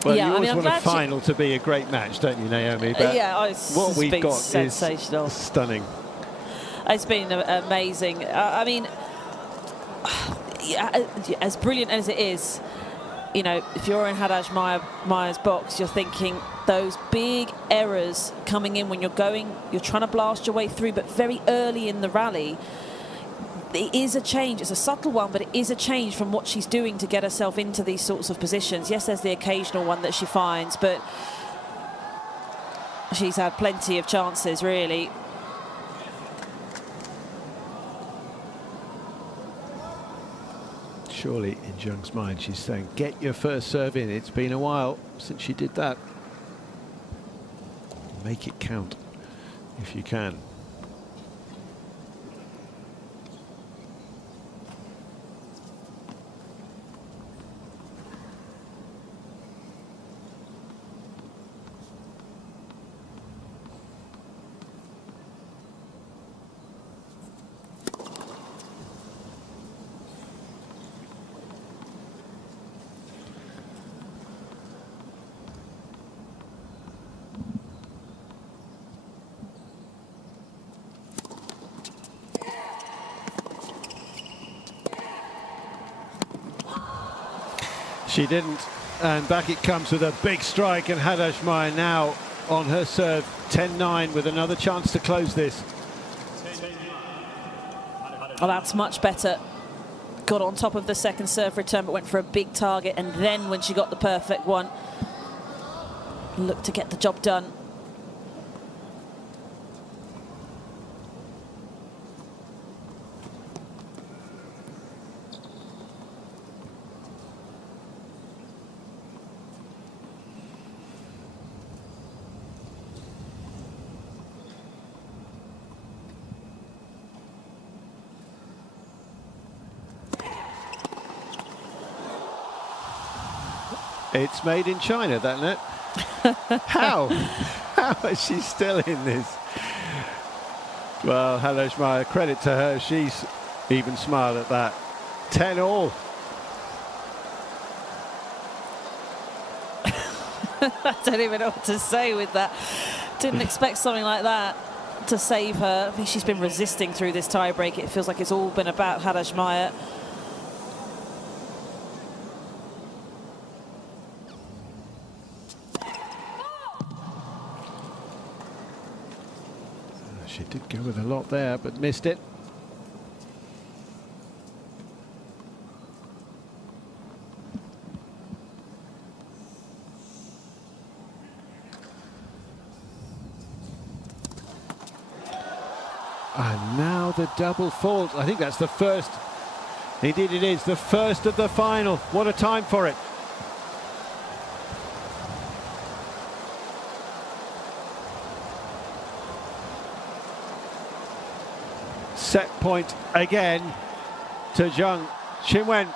Well, Yeah, you I always mean, I'm want a glad final to be a great match, don't you, Naomi? But yeah, it's what we've been got sensational. is stunning. It's been amazing. I mean, yeah, as brilliant as it is, you know, if you're in Haddad Maia's box, you're thinking those big errors coming in when you're trying to blast your way through, but very early in the rally, it is a change. It's a subtle one, but it is a change from what she's doing to get herself into these sorts of positions. Yes, there's the occasional one that she finds, but she's had plenty of chances, really. Surely in Zheng's mind she's saying, get your first serve in. It's been a while since she did that. Make it count if you can. She didn't, and back it comes with a big strike, and Haddad Maia now on her serve, 10-9 with another chance to close this. Well, that's much better. Got on top of the second serve return, but went for a big target, and then when she got the perfect one, looked to get the job done. It's made in China, that net. How? How is she still in this? Well, Haddad Maia, credit to her. She's even smiled at that. 10-all. I don't even know what to say with that. Didn't expect something like that to save her. I think she's been resisting through this tiebreak. It feels like it's all been about Haddad Maia. She did go with a lot there, but missed it. And now the double fault. I think that's the first. Indeed it is, the first of the final. What a time for it. Set point again to Zheng Qinwen.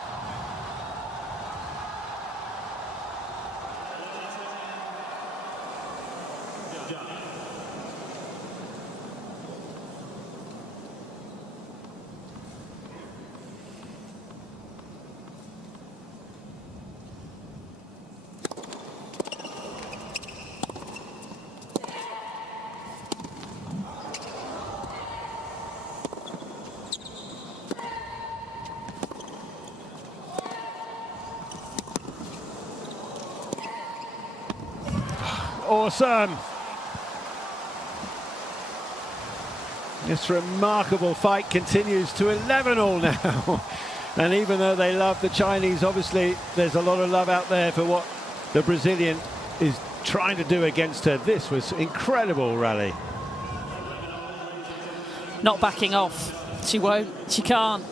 Awesome. This remarkable fight continues to 11-all now. And even though they love the Chinese, obviously there's a lot of love out there for what the Brazilian is trying to do against her. This was incredible rally. Not backing off. She won't. She can't.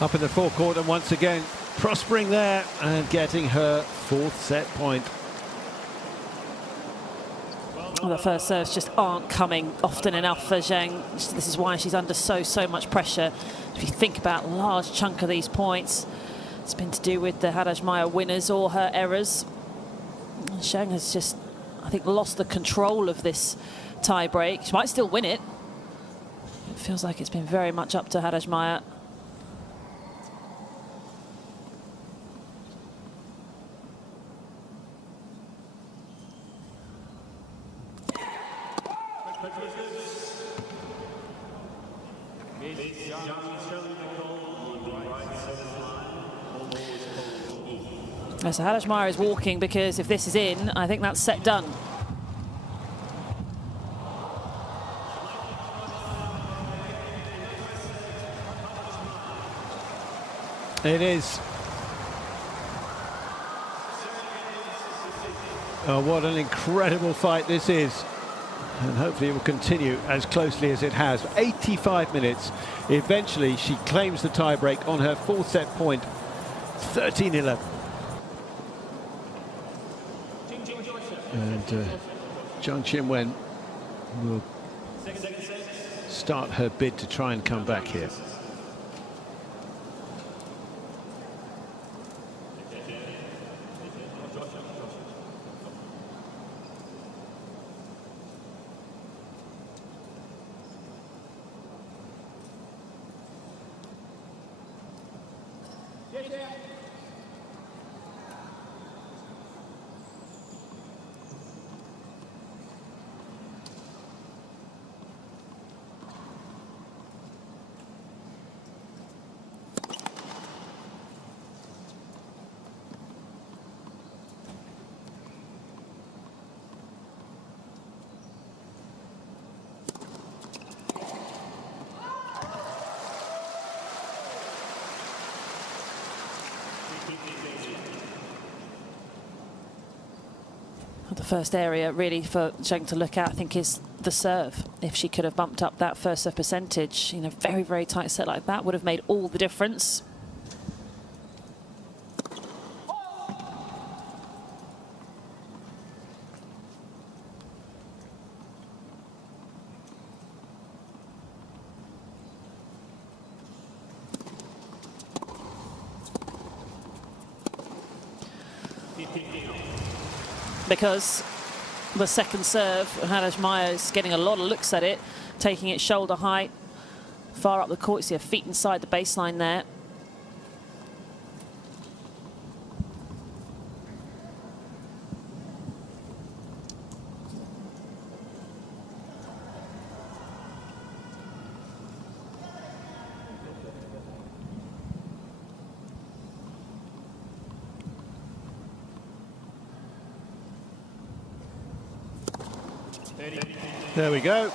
Up in the forecourt and once again prospering there and getting her fourth set point. Well, the first serves just aren't coming often enough for Zheng. This is why she's under so much pressure. If you think about a large chunk of these points, it's been to do with the Haddad Maia winners or her errors. Zheng has just, I think, lost the control of this tie break. She might still win it. It feels like it's been very much up to Haddad Maia. So Haddad Maia is walking because if this is in, I think that's set done. It is. Oh, what an incredible fight this is. And hopefully it will continue as closely as it has. 85 minutes. Eventually she claims the tiebreak on her fourth set point. 13-11. And Zheng Qinwen will start her bid to try and come back here. The first area really for Zheng to look at, I think, is the serve. If she could have bumped up that first serve percentage, you know, very, very tight set like that would have made all the difference. Because the second serve, Haddad Maia is getting a lot of looks at it, taking it shoulder height, far up the court. You see her feet inside the baseline there. There we go.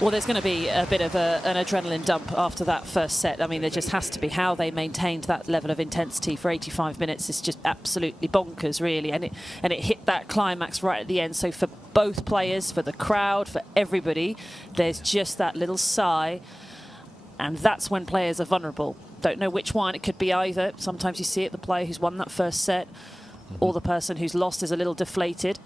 Well, there's going to be a bit of an adrenaline dump after that first set. I mean, there just has to be. How they maintained that level of intensity for 85 minutes is just absolutely bonkers, really. And it hit that climax right at the end. So for both players, for the crowd, for everybody, there's just that little sigh. And that's when players are vulnerable. Don't know which one. It could be either. Sometimes you see it, the player who's won that first set, or the person who's lost is a little deflated.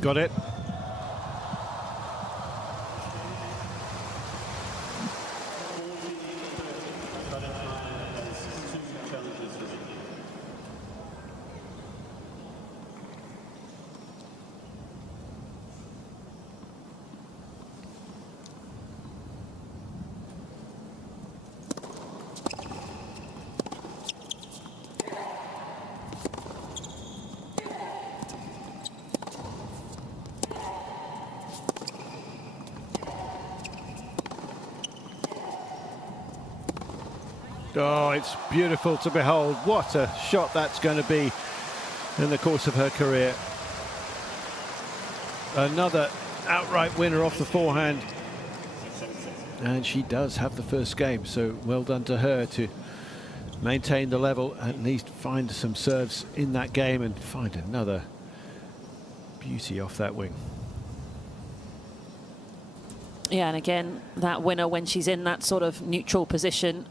Got it. Oh, it's beautiful to behold. What a shot that's going to be in the course of her career. Another outright winner off the forehand. And she does have the first game, so well done to her to maintain the level, at least find some serves in that game and find another beauty off that wing. Yeah, and again, that winner when she's in that sort of neutral position,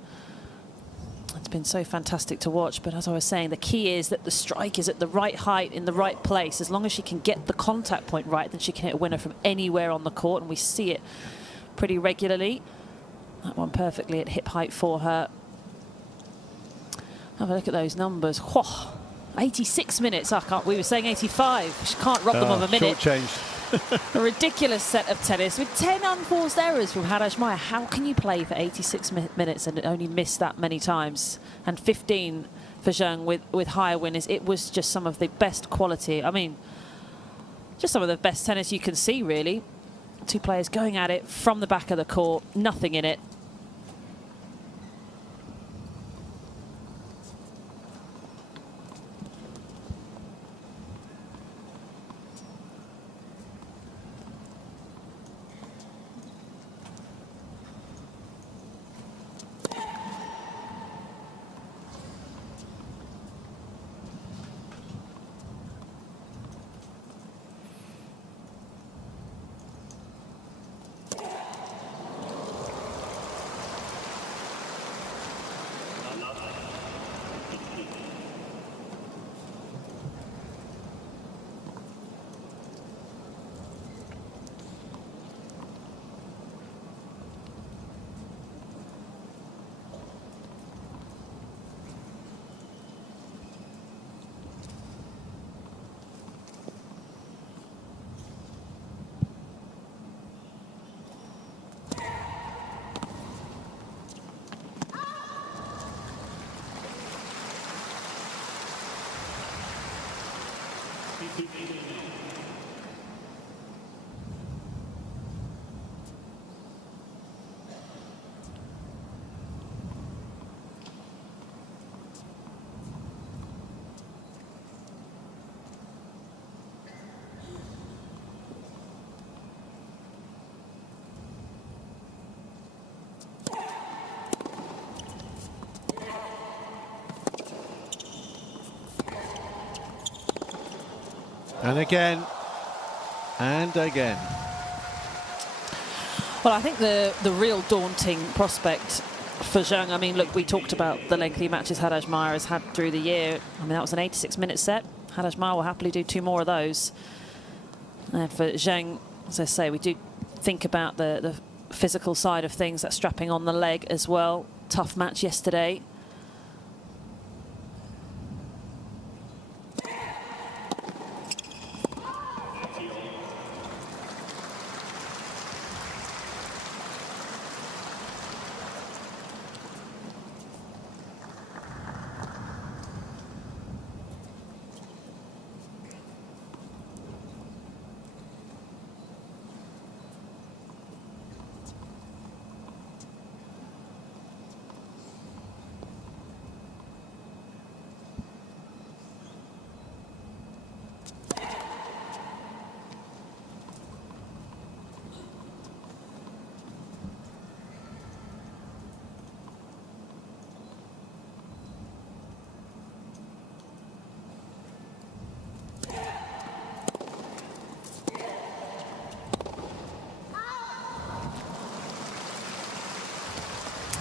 it's been so fantastic to watch. But as I was saying, the key is that the strike is at the right height, in the right place. As long as she can get the contact point right, then she can hit a winner from anywhere on the court, and we see it pretty regularly. That one perfectly at hip height for her. Have a look at those numbers. Whoa, 86 minutes. We were saying 85. She can't rob them of a minute. Short-changed. A ridiculous set of tennis with 10 unforced errors from Haddad Maia. How can you play for 86 minutes and only miss that many times? And 15 for Zheng with higher winners. It was just some of the best quality. I mean, just some of the best tennis you can see, really. Two players going at it from the back of the court, nothing in it. And again, and again. Well, I think the real daunting prospect for Zheng, I mean, look, we talked about the lengthy matches Haddad Maia has had through the year. I mean, that was an 86-minute set. Haddad Maia will happily do 2 more of those. And for Zheng, as I say, we do think about the physical side of things, that strapping on the leg as well. Tough match yesterday.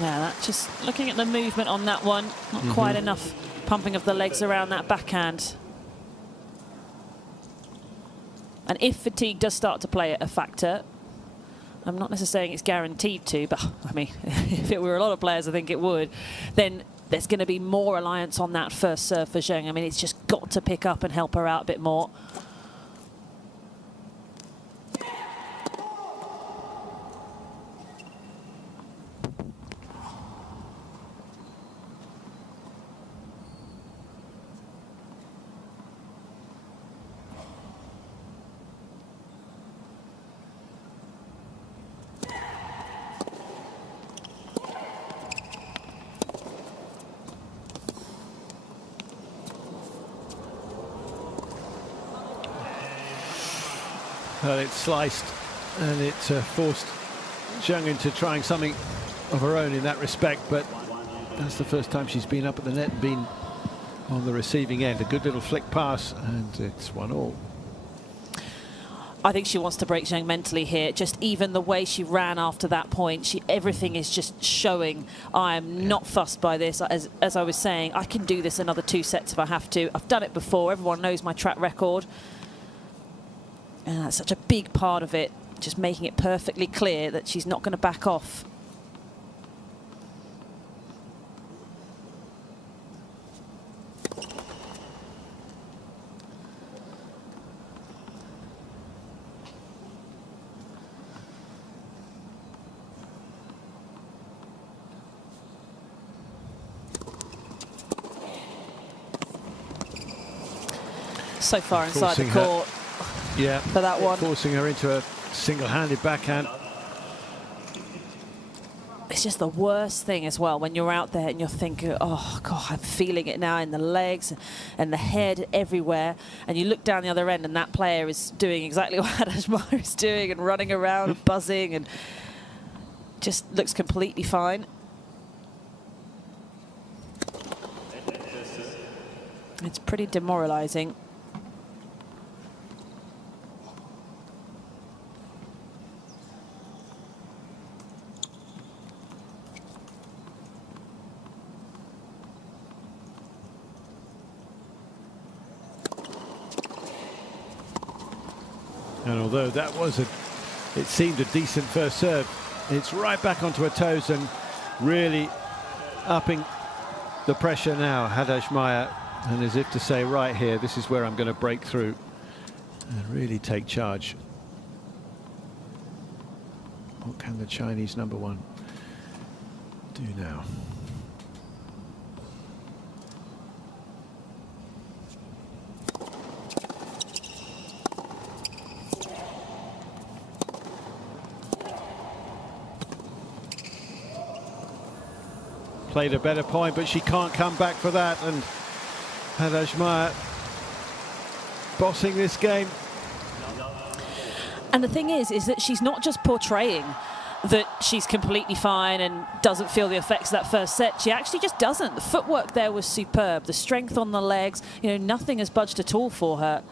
Yeah, that just looking at the movement on that one, not quite enough pumping of the legs around that backhand. And if fatigue does start to play a factor, I'm not necessarily saying it's guaranteed to, but I mean, if it were a lot of players, I think it would, then there's going to be more reliance on that first serve for Zheng. I mean, it's just got to pick up and help her out a bit more. Well, it sliced and it forced Zheng into trying something of her own in that respect, but that's the first time she's been up at the net and been on the receiving end. A good little flick pass, and it's 1-all. I think she wants to break Zheng mentally here. Just even the way she ran after that point, everything is just showing I am not fussed by this. As I was saying, I can do this another 2 sets if I have to. I've done it before. Everyone knows my track record. And that's such a big part of it, just making it perfectly clear that she's not going to back off. So far inside the court. Yeah, for that one. Forcing her into a single-handed backhand. It's just the worst thing as well when you're out there and you're thinking, oh, God, I'm feeling it now in the legs and the head everywhere. And you look down the other end and that player is doing exactly what Haddad Maia is doing and running around, buzzing, and just looks completely fine. It's pretty demoralizing. And although that was it seemed a decent first serve, it's right back onto her toes and really upping the pressure now, Haddad Maia, and as if to say, right here, this is where I'm going to break through and really take charge. What can the Chinese #1 do now? played a better point, but she can't come back for that. And Haddad Maia bossing this game. And the thing is that she's not just portraying that she's completely fine and doesn't feel the effects of that first set. She actually just doesn't. The footwork there was superb. The strength on the legs, you know, nothing has budged at all for her.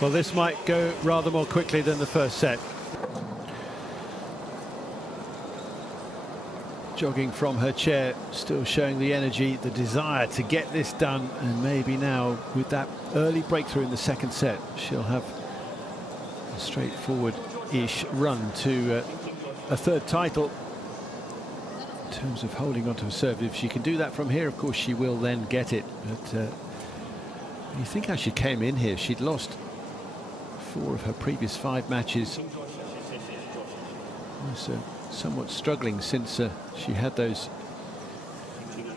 Well, this might go rather more quickly than the first set. Jogging from her chair, still showing the energy, the desire to get this done, and maybe now with that early breakthrough in the second set, she'll have a straightforward-ish run to a third title. In terms of holding onto a serve, if she can do that from here, of course she will then get it. But you think how she came in here, she'd lost 4 of her previous 5 matches. Was somewhat struggling since she had those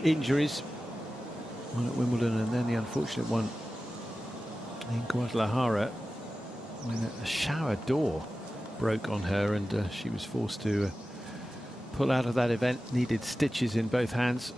injuries, one at Wimbledon and then the unfortunate one in Guadalajara when a shower door broke on her and she was forced to pull out of that event, needed stitches in both hands.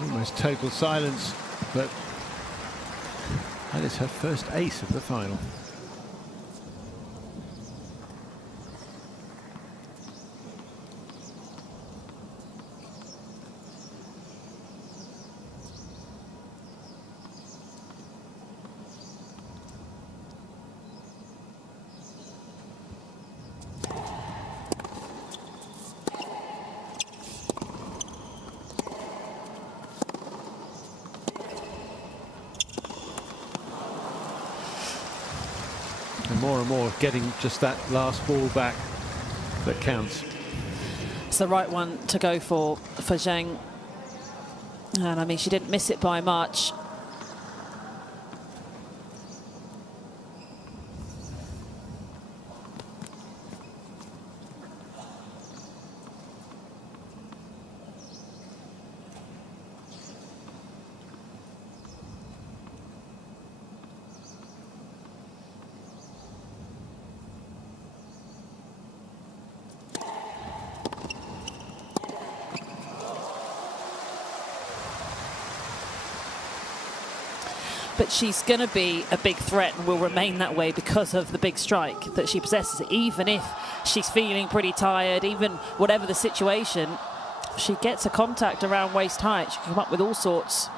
Almost total silence, but that is her first ace of the final. More and more getting just that last ball back that counts. It's the right one to go for Zheng. And I mean, she didn't miss it by much. But she's going to be a big threat and will remain that way because of the big strike that she possesses. Even if she's feeling pretty tired, even whatever the situation, if she gets a contact around waist height, she can come up with all sorts.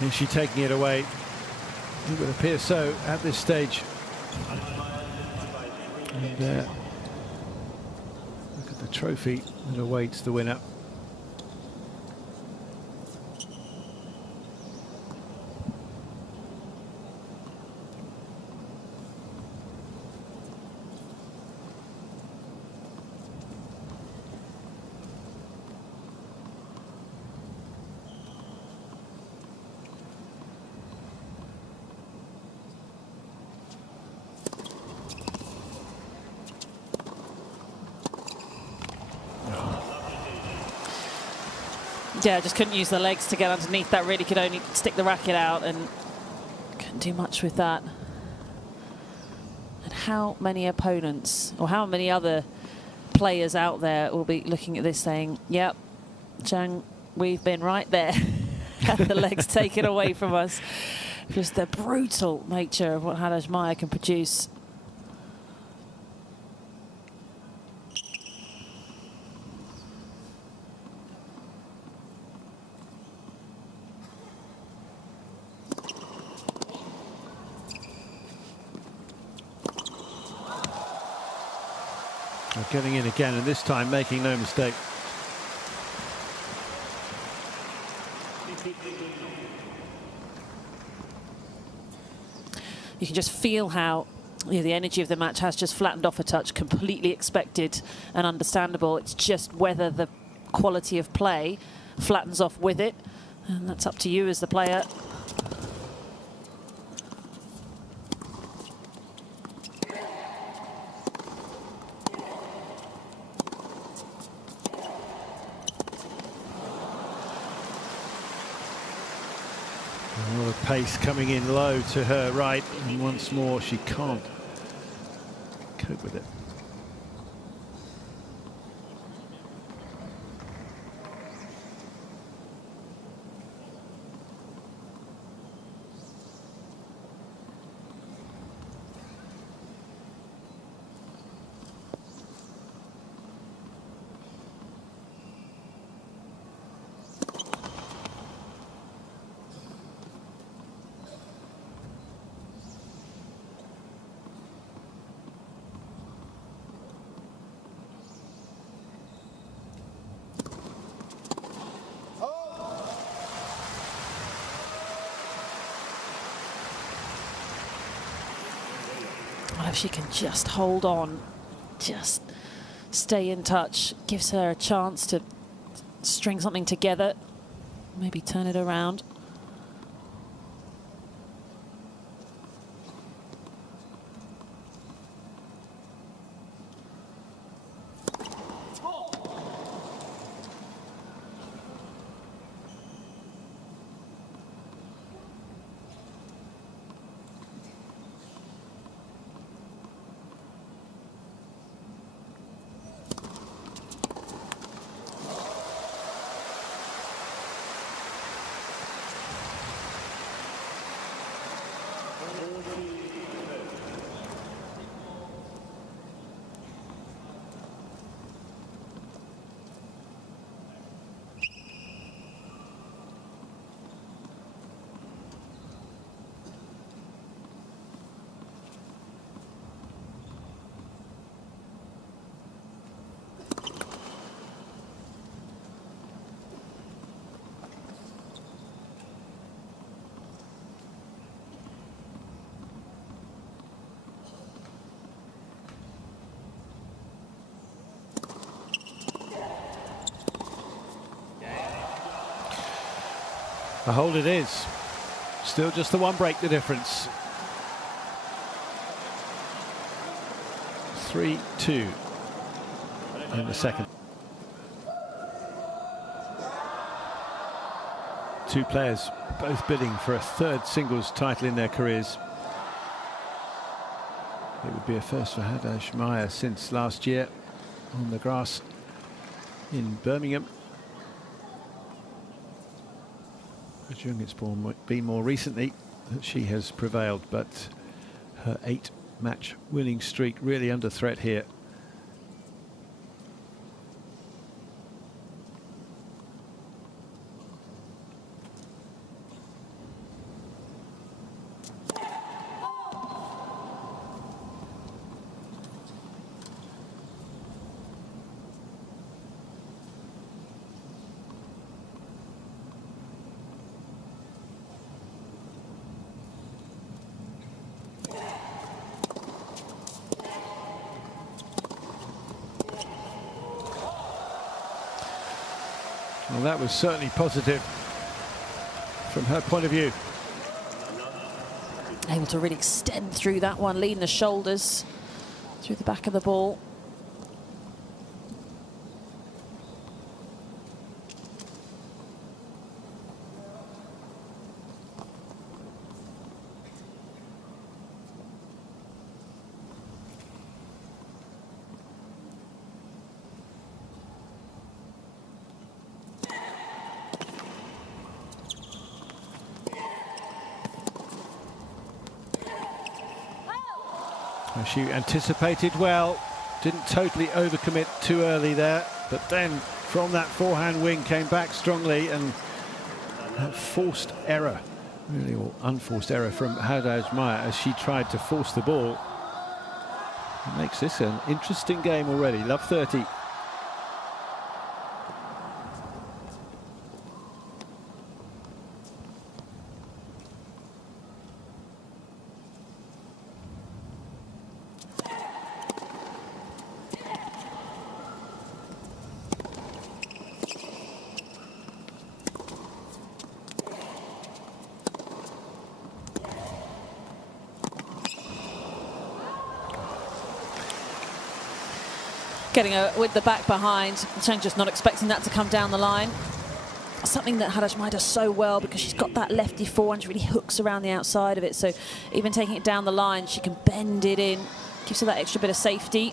Is she taking it away? It would appear so at this stage. And look at the trophy that awaits the winner. Yeah, just couldn't use the legs to get underneath that. Really could only stick the racket out and couldn't do much with that. And how many opponents or how many other players out there will be looking at this saying, yep, Zheng, we've been right there. Had the legs taken away from us. Just the brutal nature of what Haddad Maia can produce. Getting in again, and this time making no mistake. You can just feel how the energy of the match has just flattened off a touch, completely expected and understandable. It's just whether the quality of play flattens off with it, and that's up to you as the player. Well, the pace coming in low to her right, and once more she can't cope with it. If she can just hold on, just stay in touch, gives her a chance to string something together, maybe turn it around. A hold it is. Still just the one break, the difference. 3-2 in the second. Two players both bidding for a third singles title in their careers. It would be a first for Haddad Maia since last year on the grass in Birmingham. It's been more recently that she has prevailed, but her 8-match winning streak really under threat here. Well, that was certainly positive from her point of view. Able to really extend through that one, leading the shoulders through the back of the ball. She anticipated well, didn't totally overcommit too early there, but then from that forehand wing came back strongly, and that forced error, really, or unforced error from Haddad Maia as she tried to force the ball. It makes this an interesting game already. Love 30. Getting her with the back behind. Zheng just not expecting that to come down the line. Something that Haddad Maia does so well, because she's got that lefty forehand, she really hooks around the outside of it. So even taking it down the line, she can bend it in, gives her that extra bit of safety.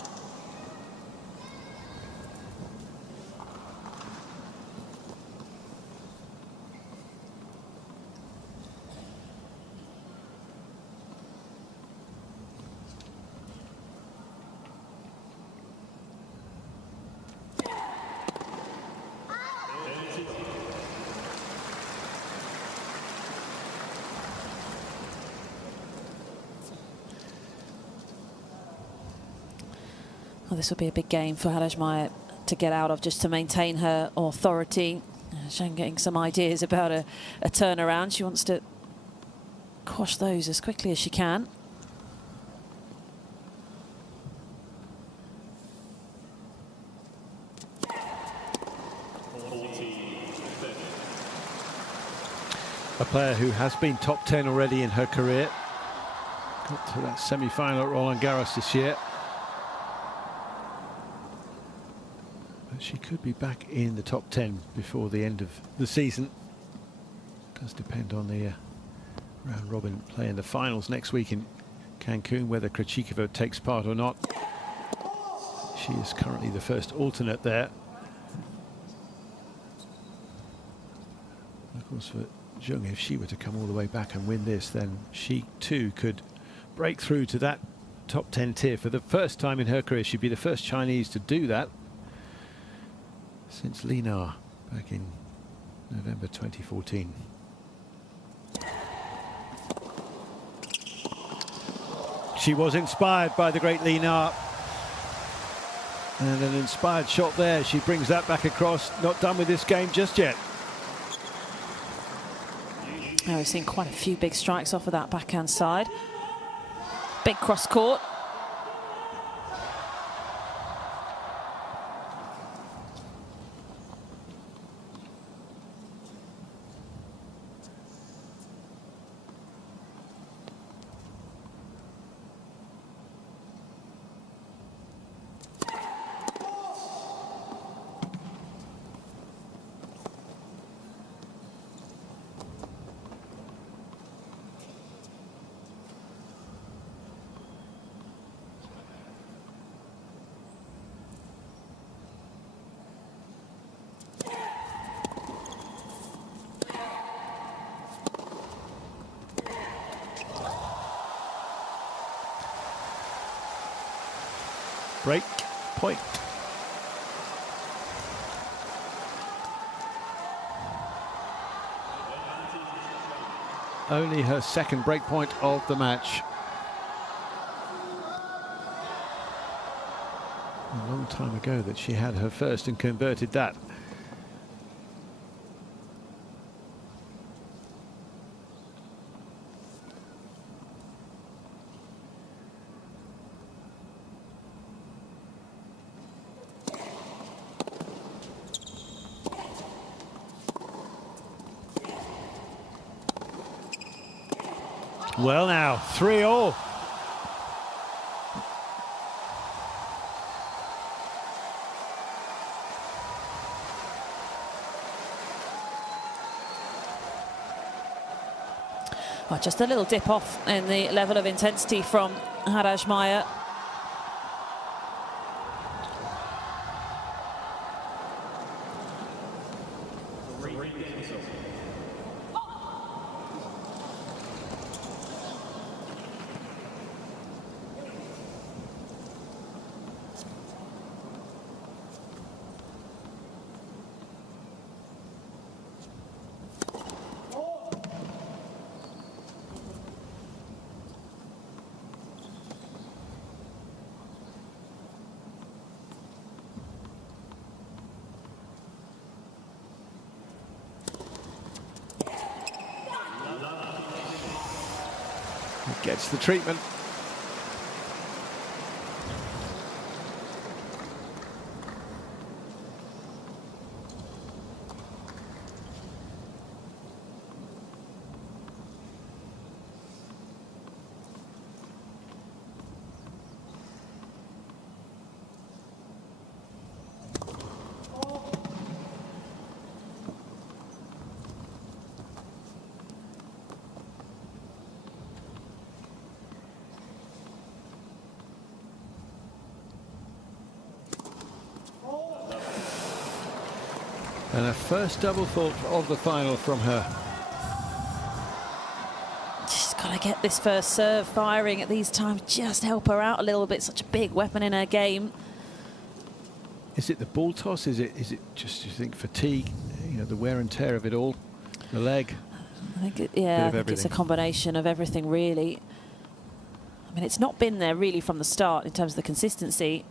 Well, this will be a big game for Haddad Maia to get out of, just to maintain her authority. Zheng getting some ideas about a turnaround. She wants to quash those as quickly as she can. A player who has been top 10 already in her career. Got to that semi-final at Roland Garros this year. But she could be back in the top 10 before the end of the season. Does depend on the round robin play in the finals next week in Cancun, whether Krejcikova takes part or not. She is currently the first alternate there. Of course, for Zheng, if she were to come all the way back and win this, then she too could break through to that top 10 tier for the first time in her career. She'd be the first Chinese to do that since Li Na back in November 2014. She was inspired by the great Li Na, and an inspired shot there. She brings that back across. Not done with this game just yet. Now we've seen quite a few big strikes off of that backhand side. Big cross court. Break point. Only her second break point of the match. A long time ago that she had her first and converted that. Well now, 3-all. Well, just a little dip off in the level of intensity from Haddad Maia. Gets the treatment. And a first double fault of the final from her. She's got to get this first serve firing at these times, just help her out a little bit. Such a big weapon in her game. Is it the ball toss? Is it just, you think, fatigue? You know, the wear and tear of it all, the leg. I think it's a combination of everything, really. I mean, it's not been there really from the start in terms of the consistency.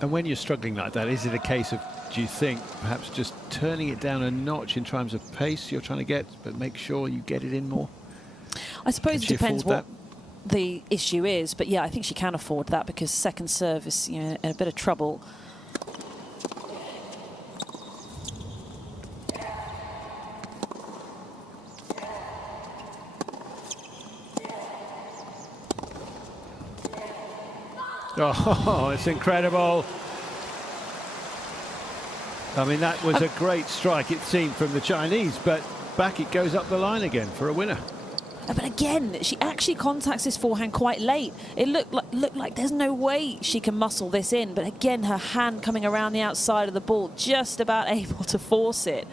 And when you're struggling like that, is it a case of, do you think, perhaps just turning it down a notch in terms of pace you're trying to get, but make sure you get it in more? I suppose it depends what the issue is, but yeah, I think she can afford that, because second serve is, you know, in a bit of trouble. Oh, it's incredible. I mean, that was a great strike, it seemed, from the Chinese, but back it goes up the line again for a winner. But again, she actually contacts this forehand quite late. It looked like there's no way she can muscle this in, but again, her hand coming around the outside of the ball, just about able to force it.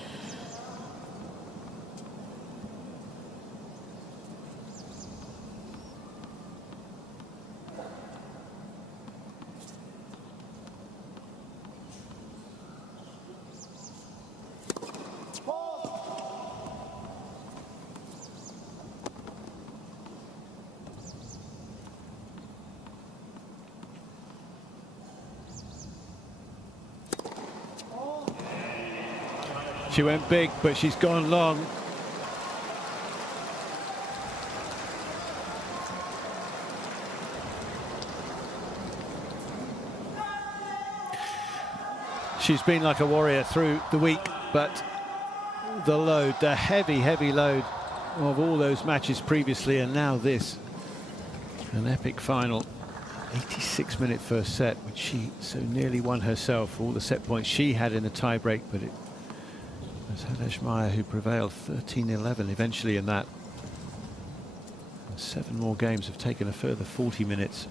She went big, but she's gone long. She's been like a warrior through the week, but the load, the heavy, heavy load of all those matches previously, and now this, an epic final. 86-minute first set, which she so nearly won herself. All the set points she had in the tie-break, but it was Haddad Maia who prevailed 13-11 eventually in that. And 7 more games have taken a further 40 minutes.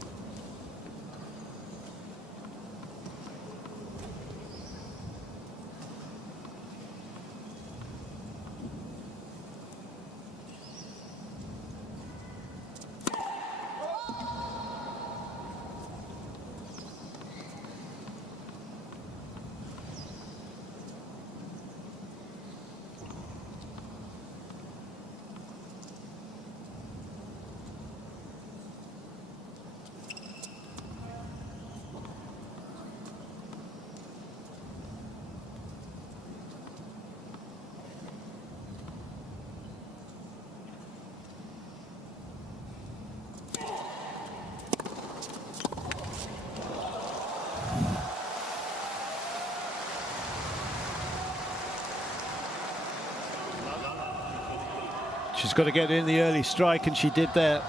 She's got to get in the early strike, and she did there.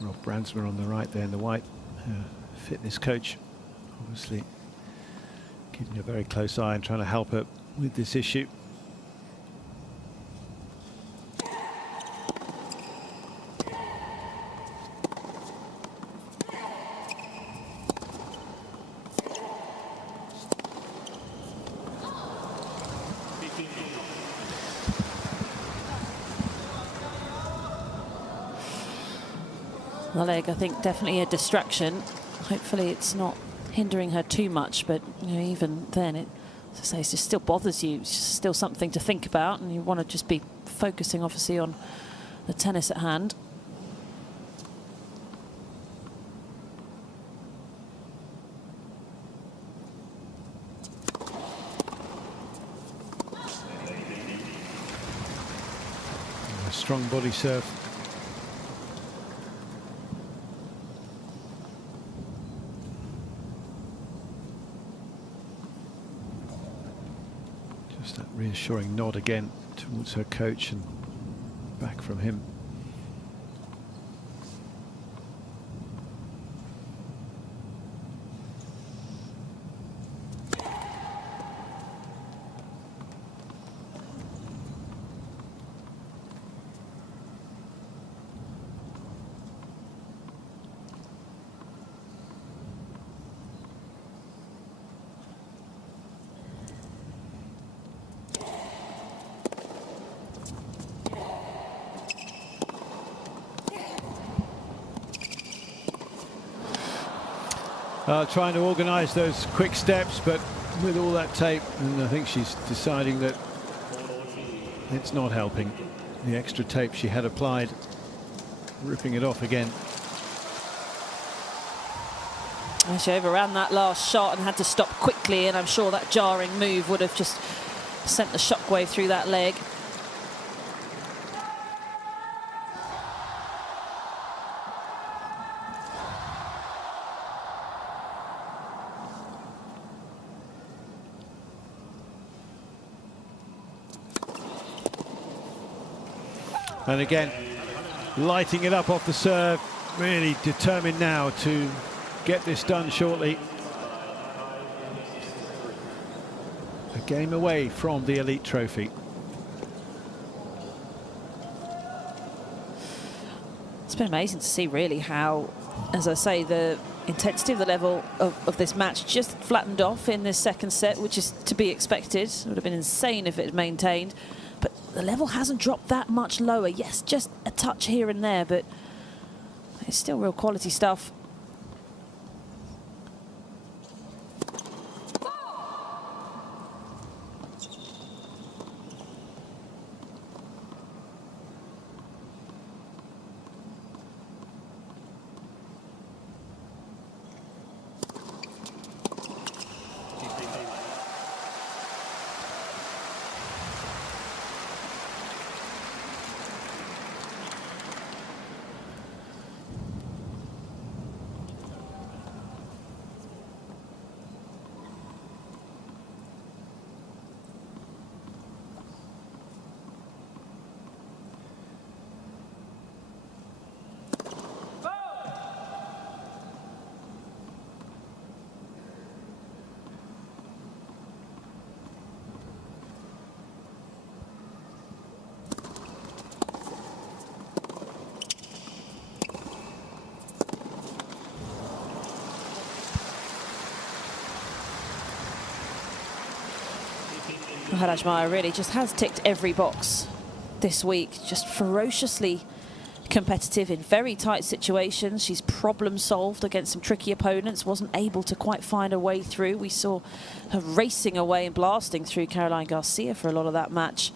Rob Bransma on the right there in the white, fitness coach, obviously keeping a very close eye and trying to help her with this issue. The leg, I think, definitely a distraction. Hopefully it's not hindering her too much, but you know, even then, it, as I say, it just still bothers you. It's just still something to think about, and you want to just be focusing, obviously, on the tennis at hand. A strong body serve. Just that reassuring nod again towards her coach and back from him. Trying to organise those quick steps, but with all that tape, and I think she's deciding that it's not helping. The extra tape she had applied, ripping it off again. And she overran that last shot and had to stop quickly, and I'm sure that jarring move would have just sent the shockwave through that leg. And again, lighting it up off the serve, really determined now to get this done shortly. A game away from the Elite Trophy. It's been amazing to see really how, as I say, the intensity of the level of this match just flattened off in this second set, which is to be expected. It would have been insane if it had maintained. But the level hasn't dropped that much lower. Yes, just a touch here and there, but it's still real quality stuff. Haddad Maia really just has ticked every box this week. Just ferociously competitive in very tight situations. She's problem solved against some tricky opponents. Wasn't able to quite find her way through. We saw her racing away and blasting through Caroline Garcia for a lot of that match.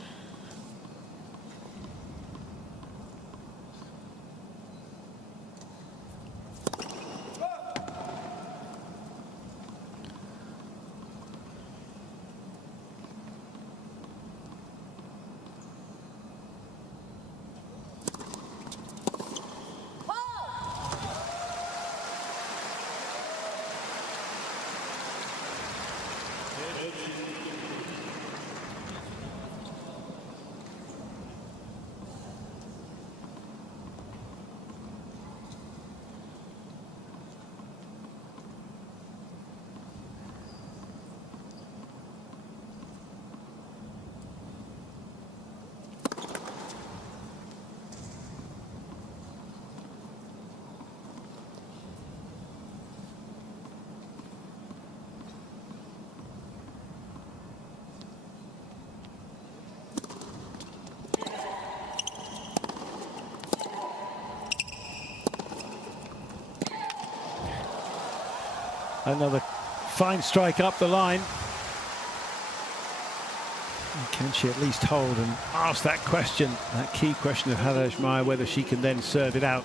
Another fine strike up the line. And can she at least hold and ask that question, that key question of Haddad Maia, whether she can then serve it out?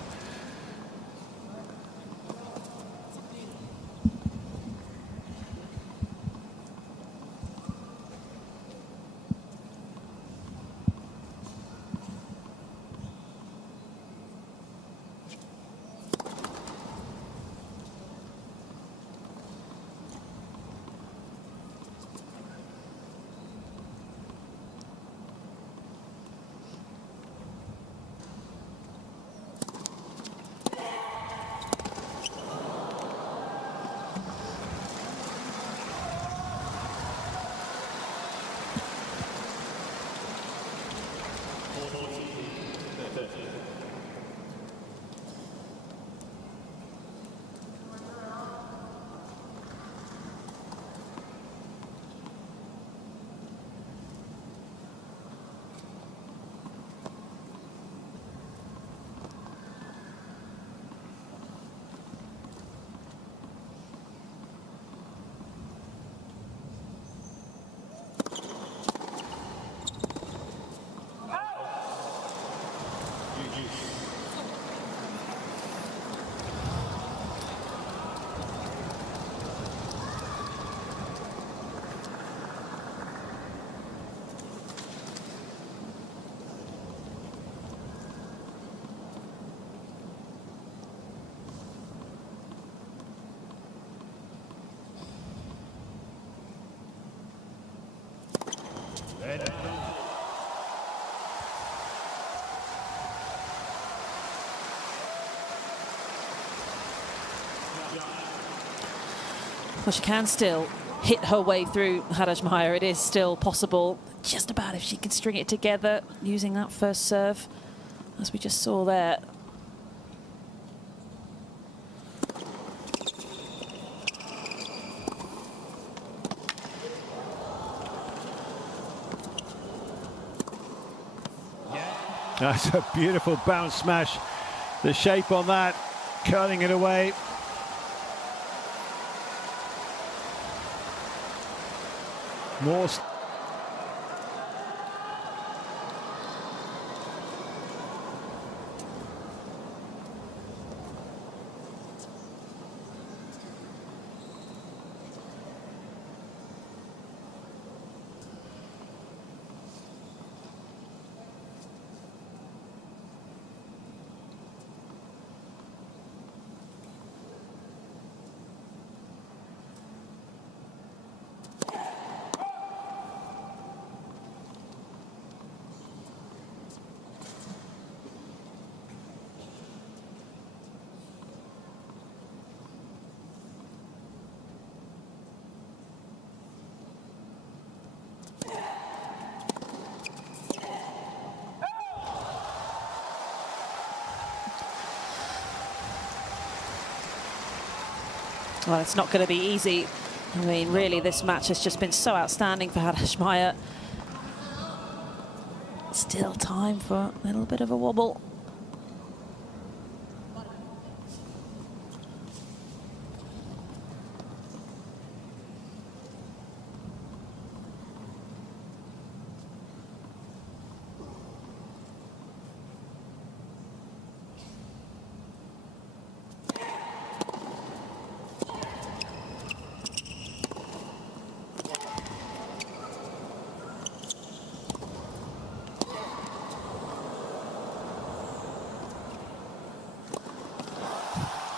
Well, she can still hit her way through Haddad Maia. It is still possible. Just about if she can string it together using that first serve, as we just saw there. That's a beautiful bounce smash. The shape on that, curling it away. More. Well, it's not going to be easy. I mean, really, this match has just been so outstanding for Haddad Maia. Still time for a little bit of a wobble.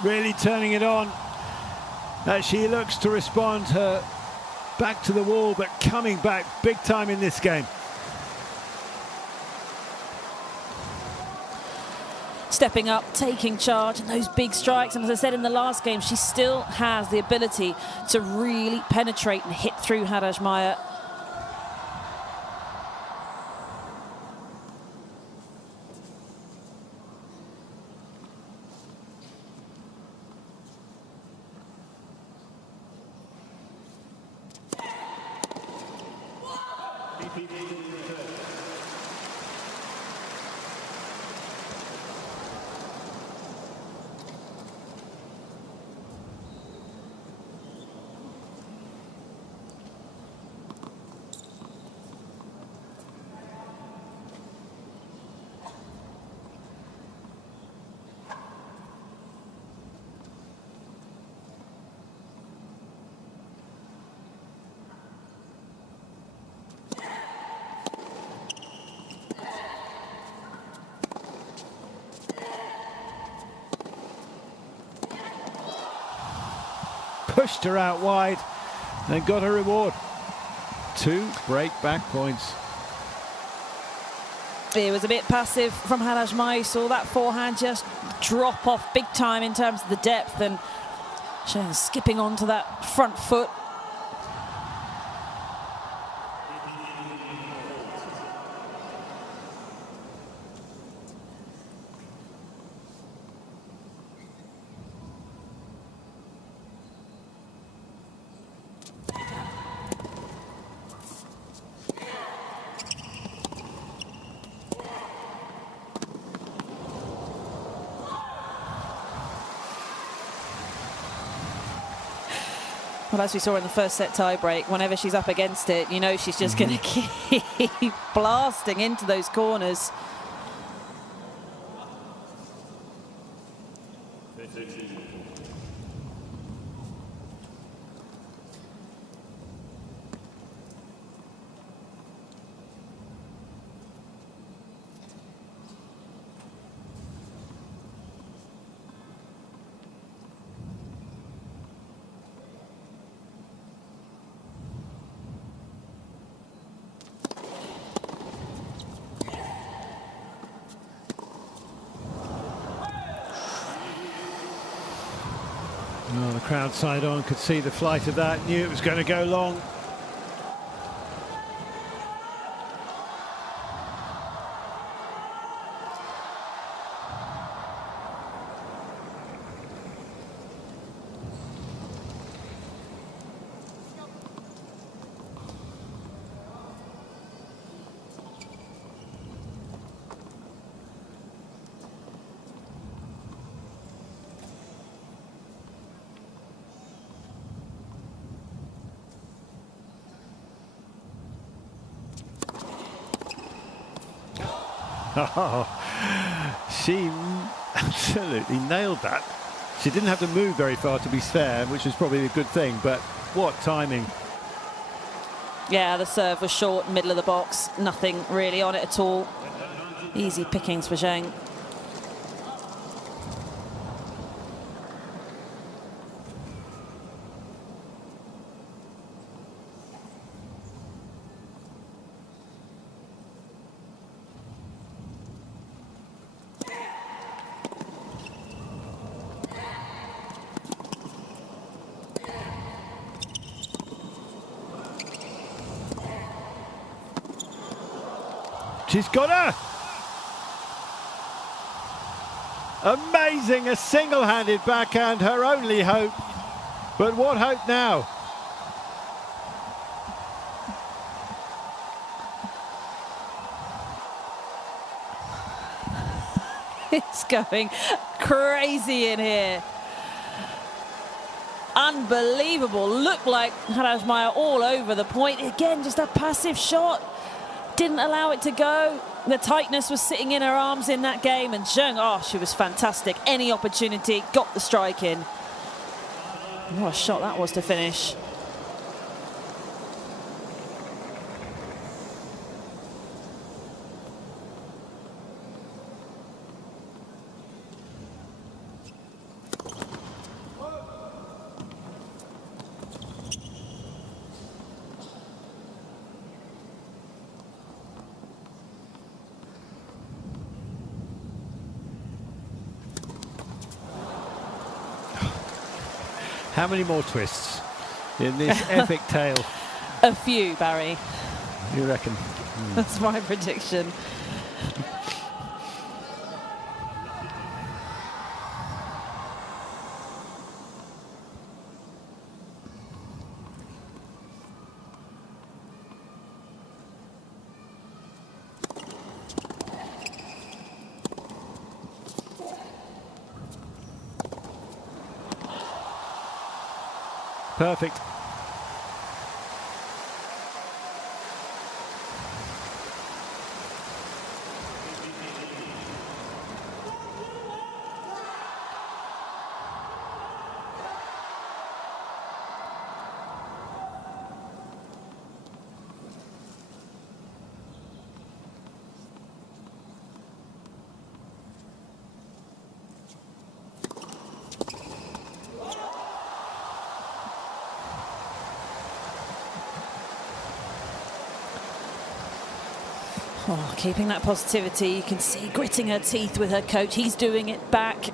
Really turning it on as she looks to respond her back to the wall, but coming back big time in this game. Stepping up, taking charge, and those big strikes. And as I said in the last game, she still has the ability to really penetrate and hit through Haddad Maia. pushed her out wide and got her reward. 2 break-back points. It was a bit passive from Haddad Maia. Saw that forehand just drop off big time in terms of the depth, and Zheng skipping onto that front foot. Well, as we saw in the first set tie-break, whenever she's up against it, you know she's just going to keep blasting into those corners. Oh, the crowd side on could see the flight of that, knew it was going to go long. Oh, she absolutely nailed that. She didn't have to move very far, to be fair, which was probably a good thing, but what timing. Yeah, the serve was short, middle of the box, nothing really on it at all. Easy pickings for Zheng. She's got her! Amazing, a single-handed backhand, her only hope. But what hope now? It's going crazy in here. Unbelievable. Looked like Haddad Maia all over the point. Again, just a passive shot. Didn't allow it to go. The tightness was sitting in her arms in that game, and Zheng, oh, she was fantastic. Any opportunity, got the strike in. What a shot that was to finish. How many more twists in this epic tale? A few, Barry. You reckon? That's my prediction. Perfect. Oh, keeping that positivity. You can see gritting her teeth with her coach. He's doing it back.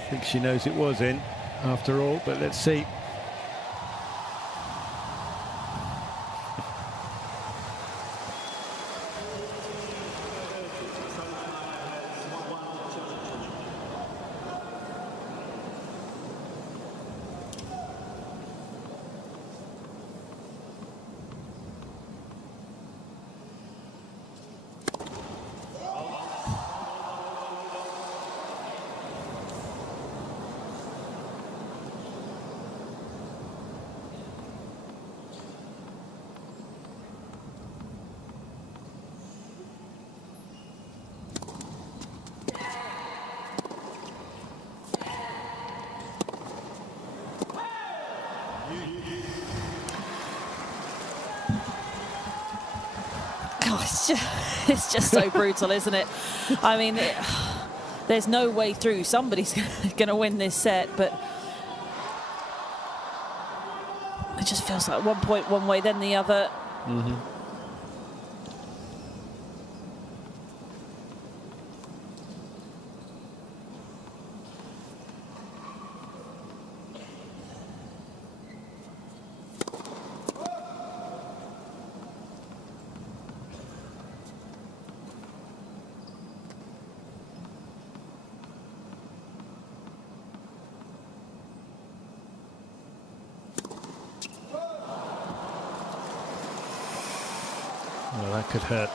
I think she knows it was in after all, but let's see. It's just so brutal, isn't it? I mean, there's no way through. Somebody's going to win this set, but it just feels like 1 point one way, then the other. Mm-hmm. Well, that could hurt.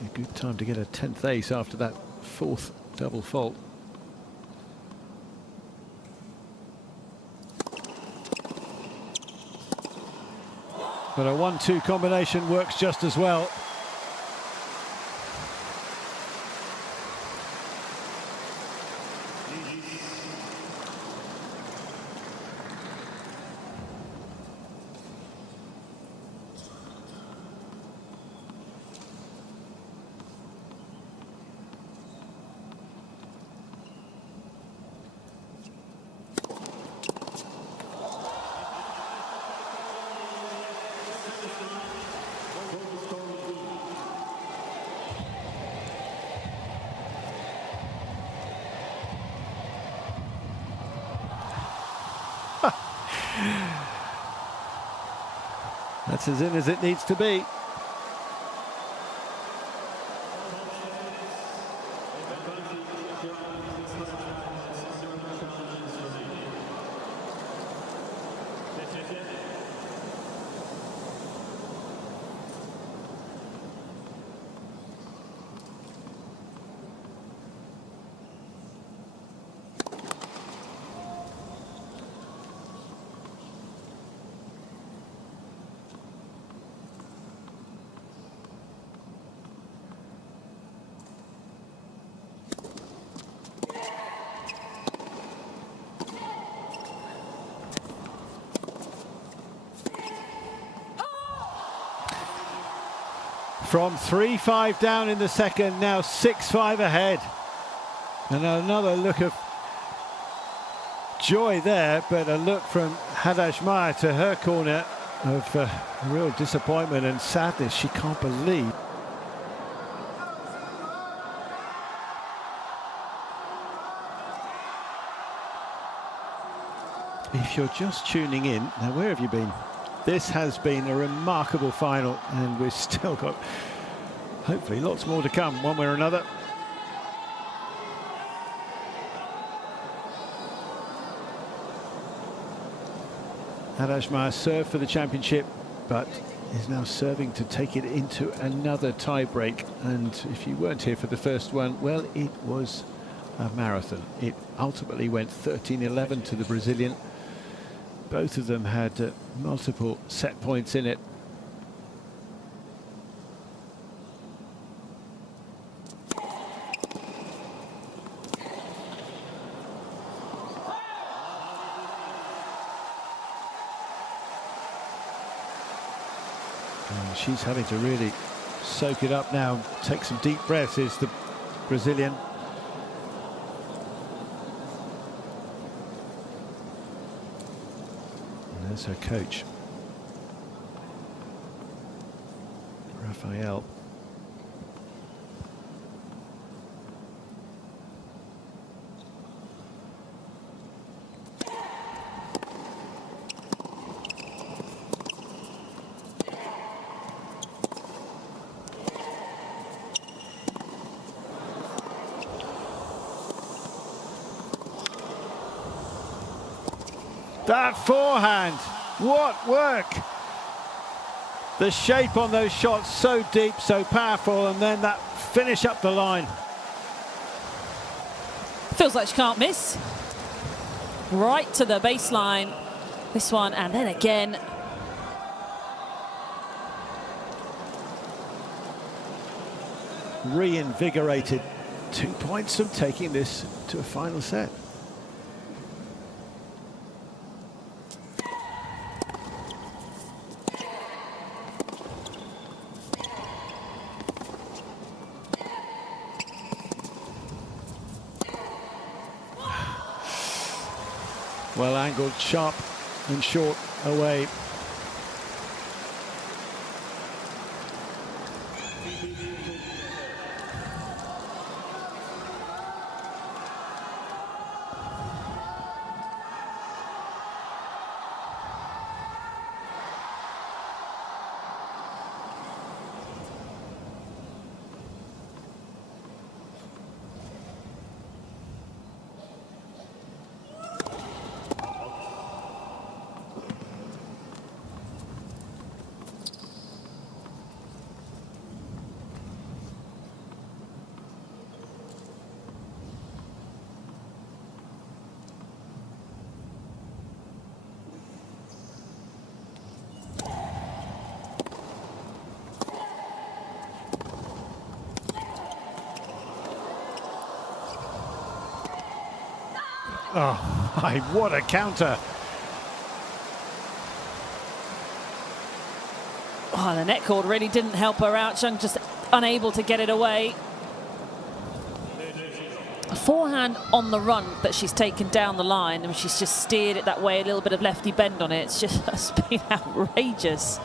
A good time to get a 10th ace after that 4th double fault. But a 1-2 combination works just as well. That's as in as it needs to be. From 3-5 down in the second, now 6-5 ahead. And another look of joy there, but a look from Haddad Maia to her corner of real disappointment and sadness. She can't believe. If you're just tuning in, now where have you been? This has been a remarkable final, and we've still got, hopefully, lots more to come, one way or another. Haddad Maia served for the championship, but is now serving to take it into another tie-break. And if you weren't here for the first one, well, it was a marathon. It ultimately went 13-11 to the Brazilian. Both of them had multiple set points in it. And she's having to really soak it up now, take some deep breaths, is the Brazilian. There's her coach, Rafael. That forehand, what work! The shape on those shots, so deep, so powerful, and then that finish up the line. Feels like she can't miss. Right to the baseline, this one, and then again. Reinvigorated, 2 points from taking this to a final set. Well angled, sharp and short away. Oh my, what a counter. Oh, the net cord really didn't help her out. Zheng just unable to get it away. A forehand on the run that she's taken down the line, and she's just steered it that way, a little bit of lefty bend on it. It's just been outrageous.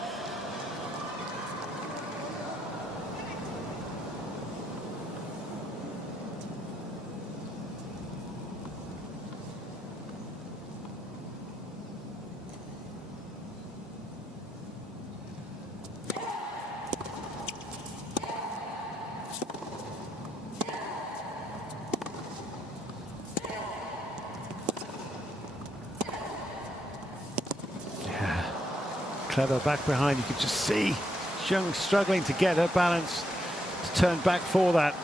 Clever back behind, you could just see Zheng struggling to get her balance to turn back for that.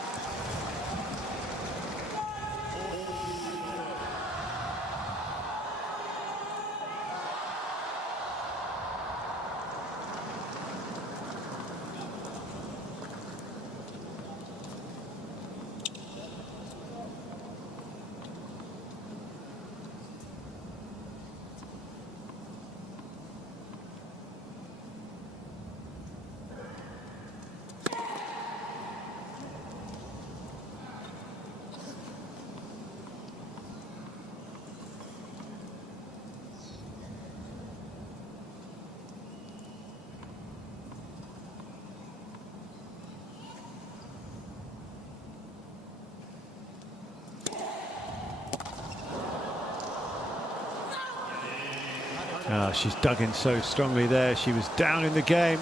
She's dug in so strongly there. She was down in the game,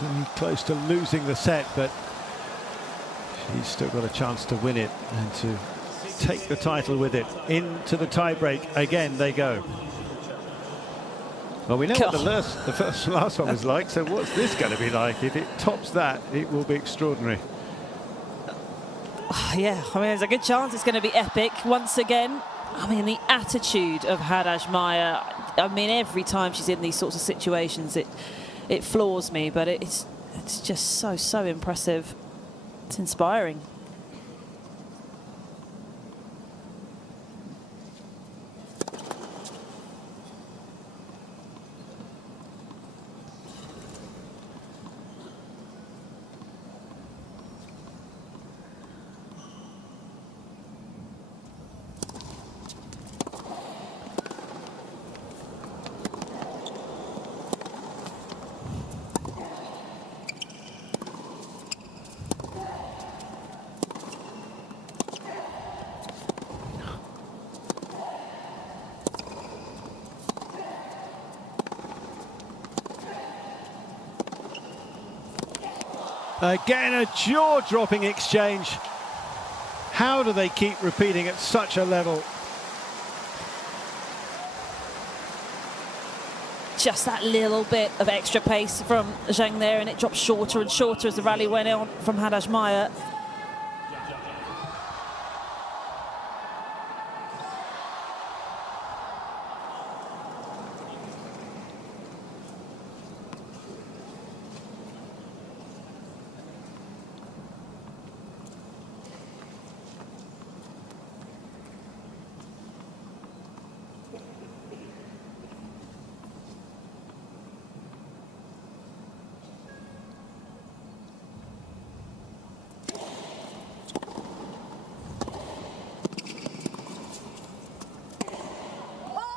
really close to losing the set, but she's still got a chance to win it and to take the title with it. Into the tiebreak again they go. Well, we know what the last one was like, so what's this going to be like? If it tops that, it will be extraordinary. Yeah, I mean, there's a good chance it's going to be epic once again. I mean, the attitude of Haddad Maia, I mean, every time she's in these sorts of situations, it floors me, but it's just so impressive. It's inspiring. Again, a jaw-dropping exchange. How do they keep repeating at such a level? Just that little bit of extra pace from Zheng there, and it dropped shorter and shorter as the rally went on from Haddad Maia.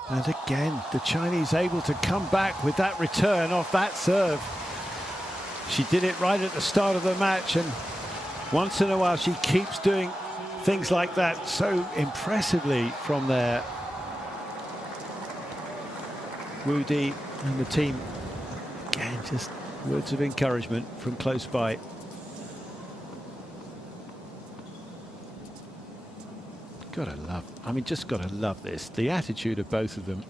And again, the Chinese able to come back with that return off that serve. She did it right at the start of the match, and once in a while she keeps doing things like that so impressively from there. Wu Di and the team, again, just words of encouragement from close by. Gotta love, I mean, just gotta love this, the attitude of both of them.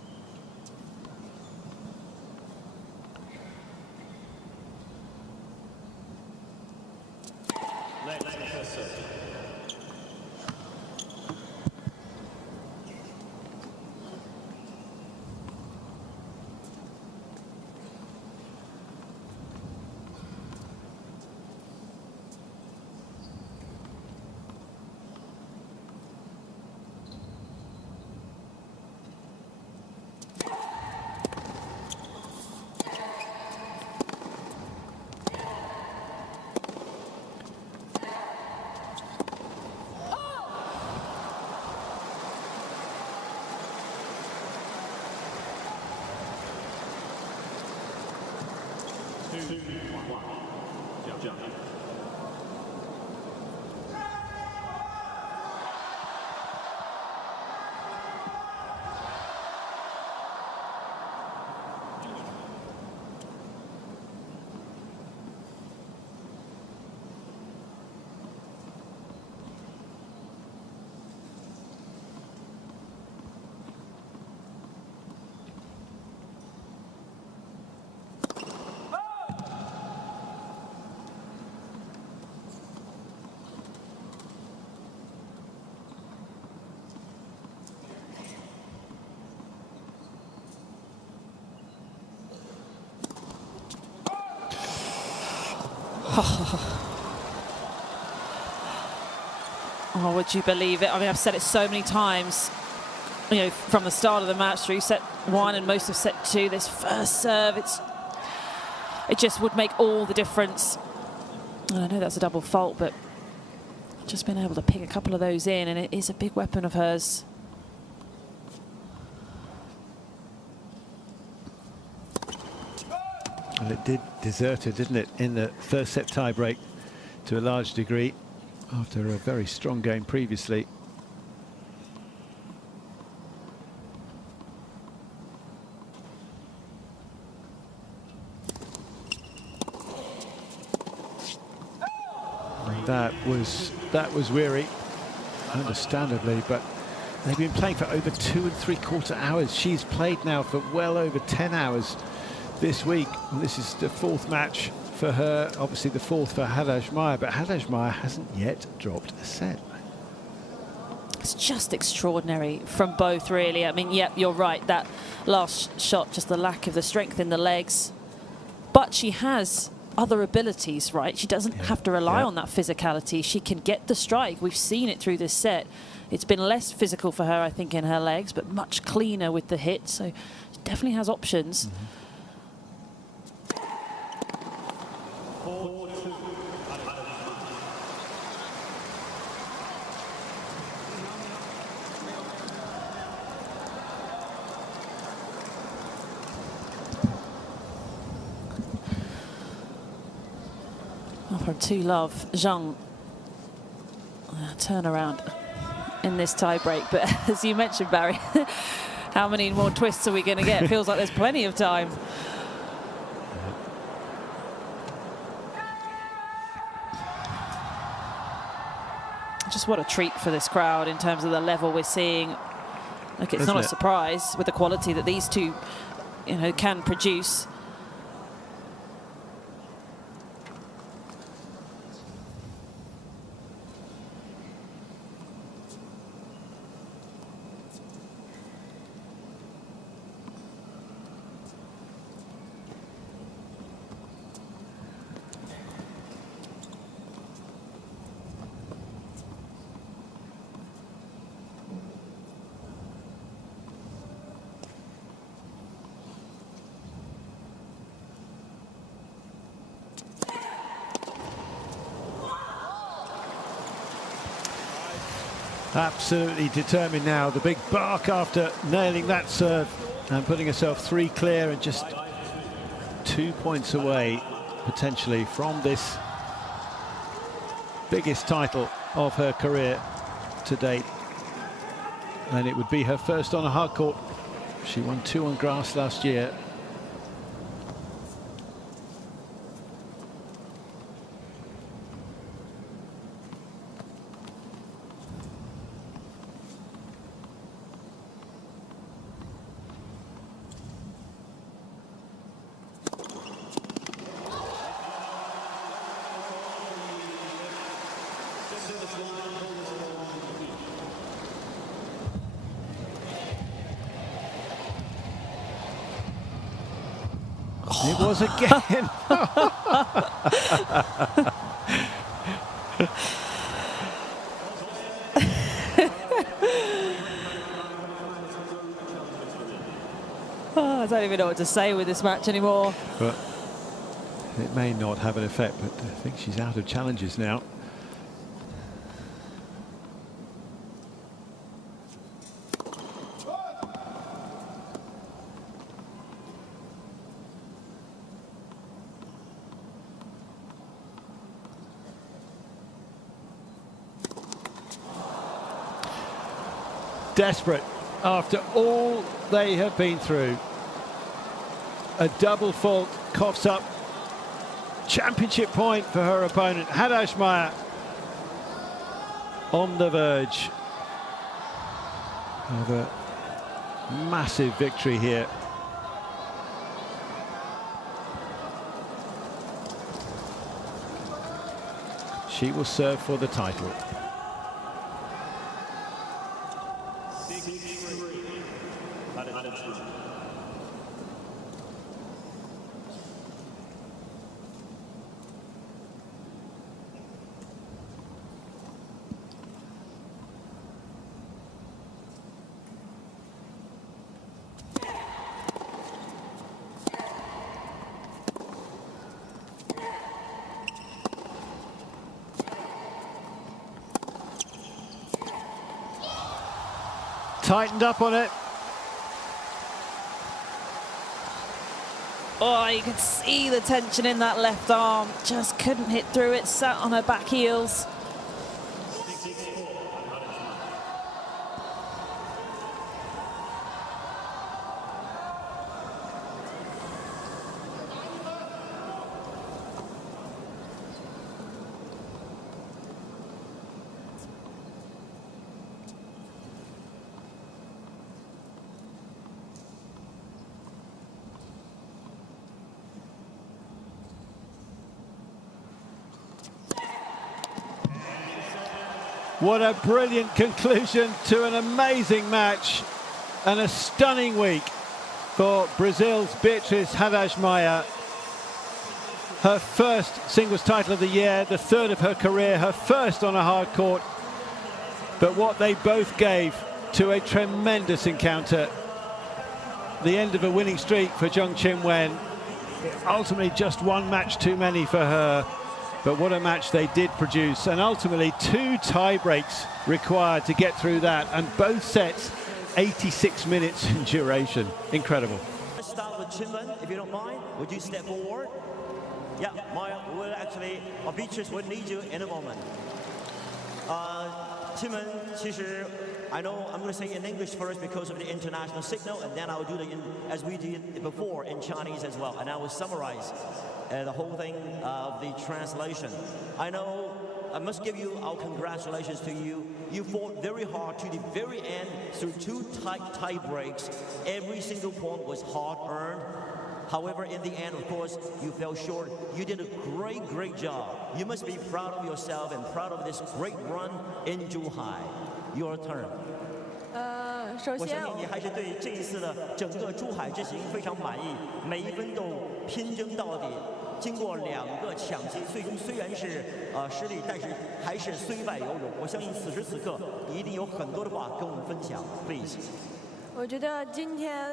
Oh, would you believe it? I mean, I've said it so many times, you know, from the start of the match through set one and most of set two, this first serve, it just would make all the difference. And I know that's a double fault, but just been able to pick a couple of those in, and it is a big weapon of hers. Well, it did desert her, didn't it, in the first set tie-break to a large degree after a very strong game previously. that was weary, understandably, but they've been playing for over 2 3/4 hours. She's played now for well over 10 hours this week. And this is the 4th match for her, obviously the 4th for Haddad Maia, but Haddad Maia hasn't yet dropped a set. It's just extraordinary from both, really. I mean, yep, you're right. That last shot, just the lack of the strength in the legs. But she has other abilities, right? She doesn't have to rely on that physicality. She can get the strike. We've seen it through this set. It's been less physical for her, I think, in her legs, but much cleaner with the hit. So she definitely has options. From 2-love, Zheng turnaround in this tie-break. But as you mentioned, Barry, how many more twists are we going to get? Feels like there's plenty of time. Just what a treat for this crowd in terms of the level we're seeing. Like, it's not a surprise with the quality that these two, can produce. Absolutely determined now. The big bark after nailing that serve and putting herself 3 clear and just 2 points away potentially from this biggest title of her career to date. And it would be her first on a hard court. She won 2 on grass last year. It was again. I don't even know what to say with this match anymore. But it may not have an effect, but I think she's out of challenges now. Desperate after all they have been through. A double fault coughs up championship point for her opponent. Haddad Maia on the verge of a massive victory here. She will serve for the title. Tightened up on it. Oh, you could see the tension in that left arm. Just couldn't hit through it, sat on her back heels. What a brilliant conclusion to an amazing match and a stunning week for Brazil's Beatriz Haddad Maia. Her first singles title of the year, the third of her career, her first on a hard court. But what they both gave to a tremendous encounter. The end of a winning streak for Zheng Qinwen. Ultimately just one match too many for her. But what a match they did produce. And ultimately 2 tie breaks required to get through that. And both sets 86 minutes in duration. Incredible. Let's start with Qinwen, if you don't mind. Would you step forward? Yeah, Maya will actually, or Beatriz will need you in a moment. Qinwen, 其实 I know I'm going to say in English first because of the international signal, and then I'll do it as we did before in Chinese as well. And I will summarize the whole thing of the translation. I know I must give you our congratulations to you. You fought very hard to the very end through 2 tight tie breaks. Every single point was hard earned. However, in the end, of course, you fell short. You did a great job. You must be proud of yourself and proud of this great run in Zhuhai. Your turn. 首先，我相信你还是对这一次的整个珠海之行非常满意，每一分都拼争到底。经过2个抢击，最终虽然是失利，但是还是虽败犹荣。我相信此时此刻你一定有很多的话跟我们分享 ，please。 我觉得今天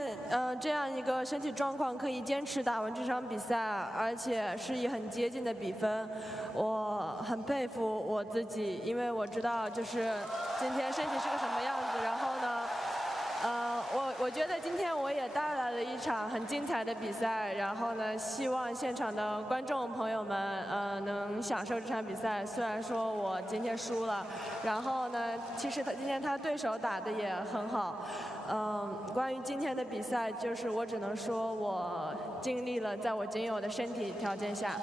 这样一个身体状况可以坚持打完这场比赛，而且是以很接近的比分，我很佩服我自己，因为我知道就是今天身体是个什么样子。然后呢，我觉得今天我也带来了一场很精彩的比赛。然后呢，希望现场的观众朋友们能享受这场比赛。虽然说我今天输了，然后呢，其实今天他对手打得也很好。 关于今天的比赛，就是我只能说，我尽力了，在我仅有的身体条件下。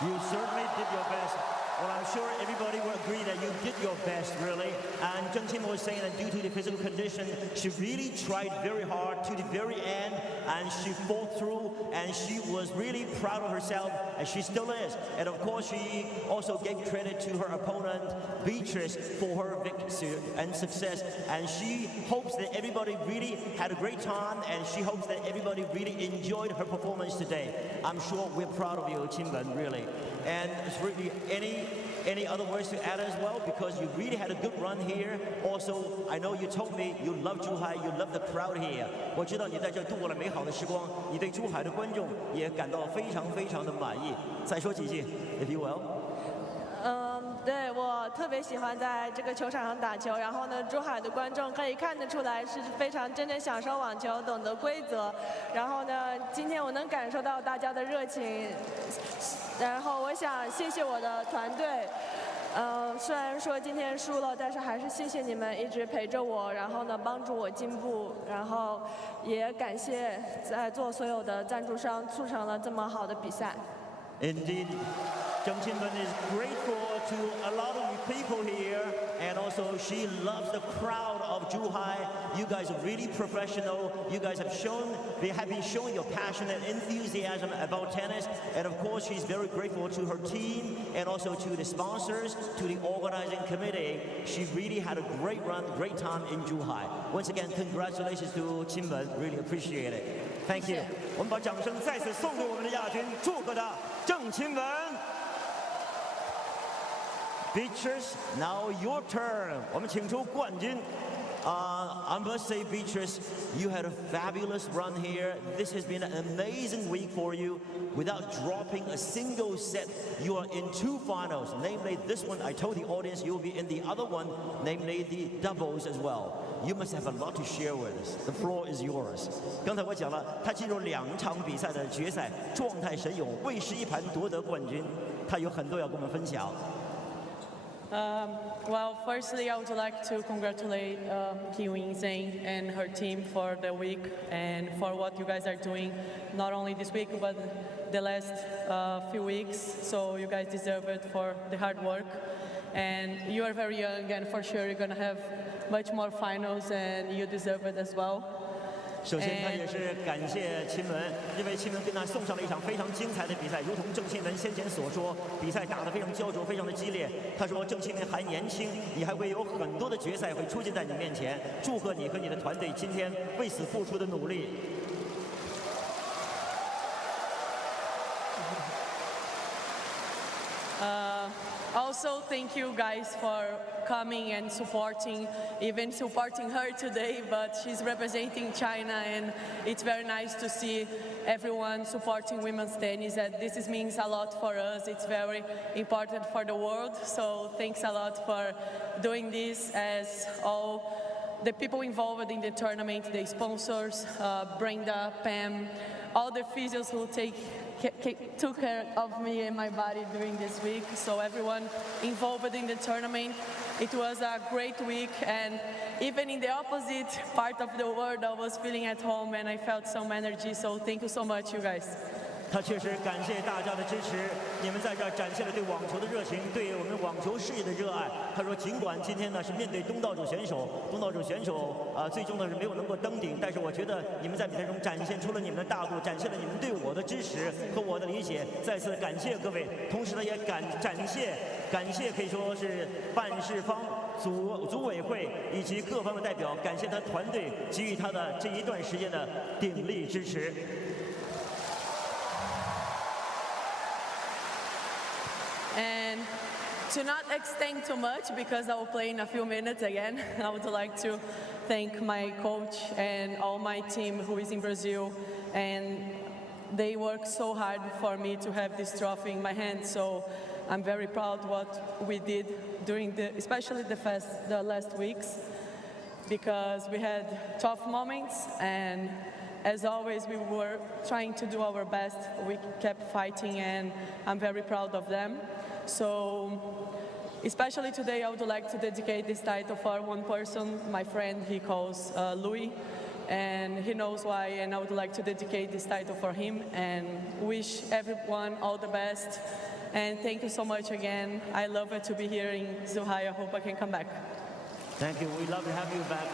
You certainly did your best. Well, I'm sure everybody will agree that you did your best, really. And Zheng Qinwen was saying that due to the physical condition, she really tried very hard to the very end, and she fought through, and she was really proud of herself, and she still is. And of course, she also gave credit to her opponent, Beatriz, for her victory and success. And she hopes that everybody really had a great time, and she hopes that everybody really enjoyed her performance today. I'm sure we're proud of you, Qinwen, really. And it's really any other words to add as well? Because you really had a good run here. Also, I know you told me you love Zhuhai, you love the crowd here. 我知道你在这度过了美好的时光，你对珠海的观众也感到非常的满意。再说几句 ，if you will. 对，我特别喜欢在这个球场上打球。然后呢，珠海的观众可以看得出来是非常真正享受网球，懂得规则。然后呢，今天我能感受到大家的热情。然后我想谢谢我的团队。虽然说今天输了，但是还是谢谢你们一直陪着我，然后呢帮助我进步。然后也感谢在座所有的赞助商，促成了这么好的比赛。Indeed, Zheng Qinwen is grateful to a lot of people here, and also she loves the crowd of Zhuhai. You guys are really professional. You guys have been showing your passion and enthusiasm about tennis, and of course she's very grateful to her team and also to the sponsors, to the organizing committee. She really had a great run, great time in Zhuhai. Once again, congratulations to Qinwen. Really appreciate it. Thank you. 我们把掌声再次送给我们的亚军，祝贺他郑钦文。Beatriz, now your turn. 我们请出冠军。I must say, Beatriz, you had a fabulous run here. This has been an amazing week for you. Without dropping a single set, you are in 2 finals. Namely, this one, I told the audience you will be in the other one, namely the doubles as well. You must have a lot to share with us. The floor is yours. 刚才我讲了，他进入2场比赛的决赛，状态神勇，未失一盘夺得冠军。他有很多要跟我们分享。Well, firstly, I would like to congratulate Qinwen Zheng and her team for the week and for what you guys are doing, not only this week, but the last few weeks. So you guys deserve it for the hard work. And you are very young, and for sure you're going to have much more finals, and you deserve it as well. 首先，他也是感谢钦文，因为钦文跟他送上了一场非常精彩的比赛，如同郑钦文先前所说，比赛打得非常焦灼，非常的激烈。他说郑钦文还年轻，你还会有很多的决赛会出现在你面前。祝贺你和你的团队今天为此付出的努力。Also, thank you guys for coming and supporting, even supporting her today, but she's representing China, and it's very nice to see everyone supporting women's tennis, and this means a lot for us. It's very important for the world, so thanks a lot for doing this, as all the people involved in the tournament, the sponsors, Brenda, Pam, all the physios who took care of me and my body during this week. So everyone involved in the tournament, it was a great week, and even in the opposite part of the world, I was feeling at home and I felt some energy. So thank you so much, you guys. 他确实感谢大家的支持，你们在这儿展现了对网球的热情，对我们网球事业的热爱。他说，尽管今天呢是面对东道主选手，最终呢是没有能够登顶，但是我觉得你们在比赛中展现出了你们的大度，展现了你们对我的支持和我的理解。再次感谢各位，同时呢也感谢可以说是办事方、组委会以及各方的代表，感谢他团队给予他的这一段时间的鼎力支持。And to not extend too much, because I will play in a few minutes again, I would like to thank my coach and all my team who is in Brazil, and they worked so hard for me to have this trophy in my hand. So I'm very proud what we did during especially the last weeks, because we had tough moments, and as always, we were trying to do our best. We kept fighting, and I'm very proud of them. So, especially today, I would like to dedicate this title for one person, my friend, he calls Louis, and he knows why, and I would like to dedicate this title for him and wish everyone all the best. And thank you so much again. I love it to be here in Zhuhai. I hope I can come back. Thank you. We love to have you back.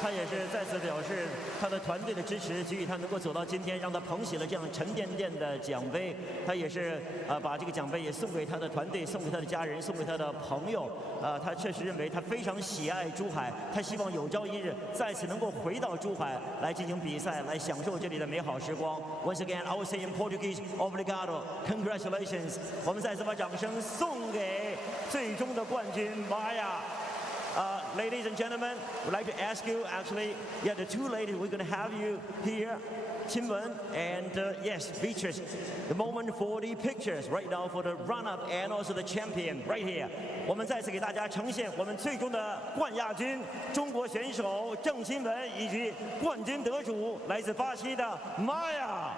他也是再次表示他的团队的支持，给予他能够走到今天，让他捧起了这样沉甸甸的奖杯。他也是把这个奖杯也送给他的团队，送给他的家人，送给他的朋友。他确实认为他非常喜爱珠海，他希望有朝一日再次能够回到珠海来进行比赛，来享受这里的美好时光。Once again, I will say in Portuguese, obrigado, congratulations. 我们再次把掌声送给最终的冠军玛雅。Ladies and gentlemen, we'd like to ask you, actually, the two ladies, we're going to have you here, Qinwen and yes, Beatriz. The moment for the pictures right now for the run-up and also the champion right here. 我们再次给大家呈现我们最终的冠亚军中国选手郑钦文以及冠军得主来自巴西的玛雅。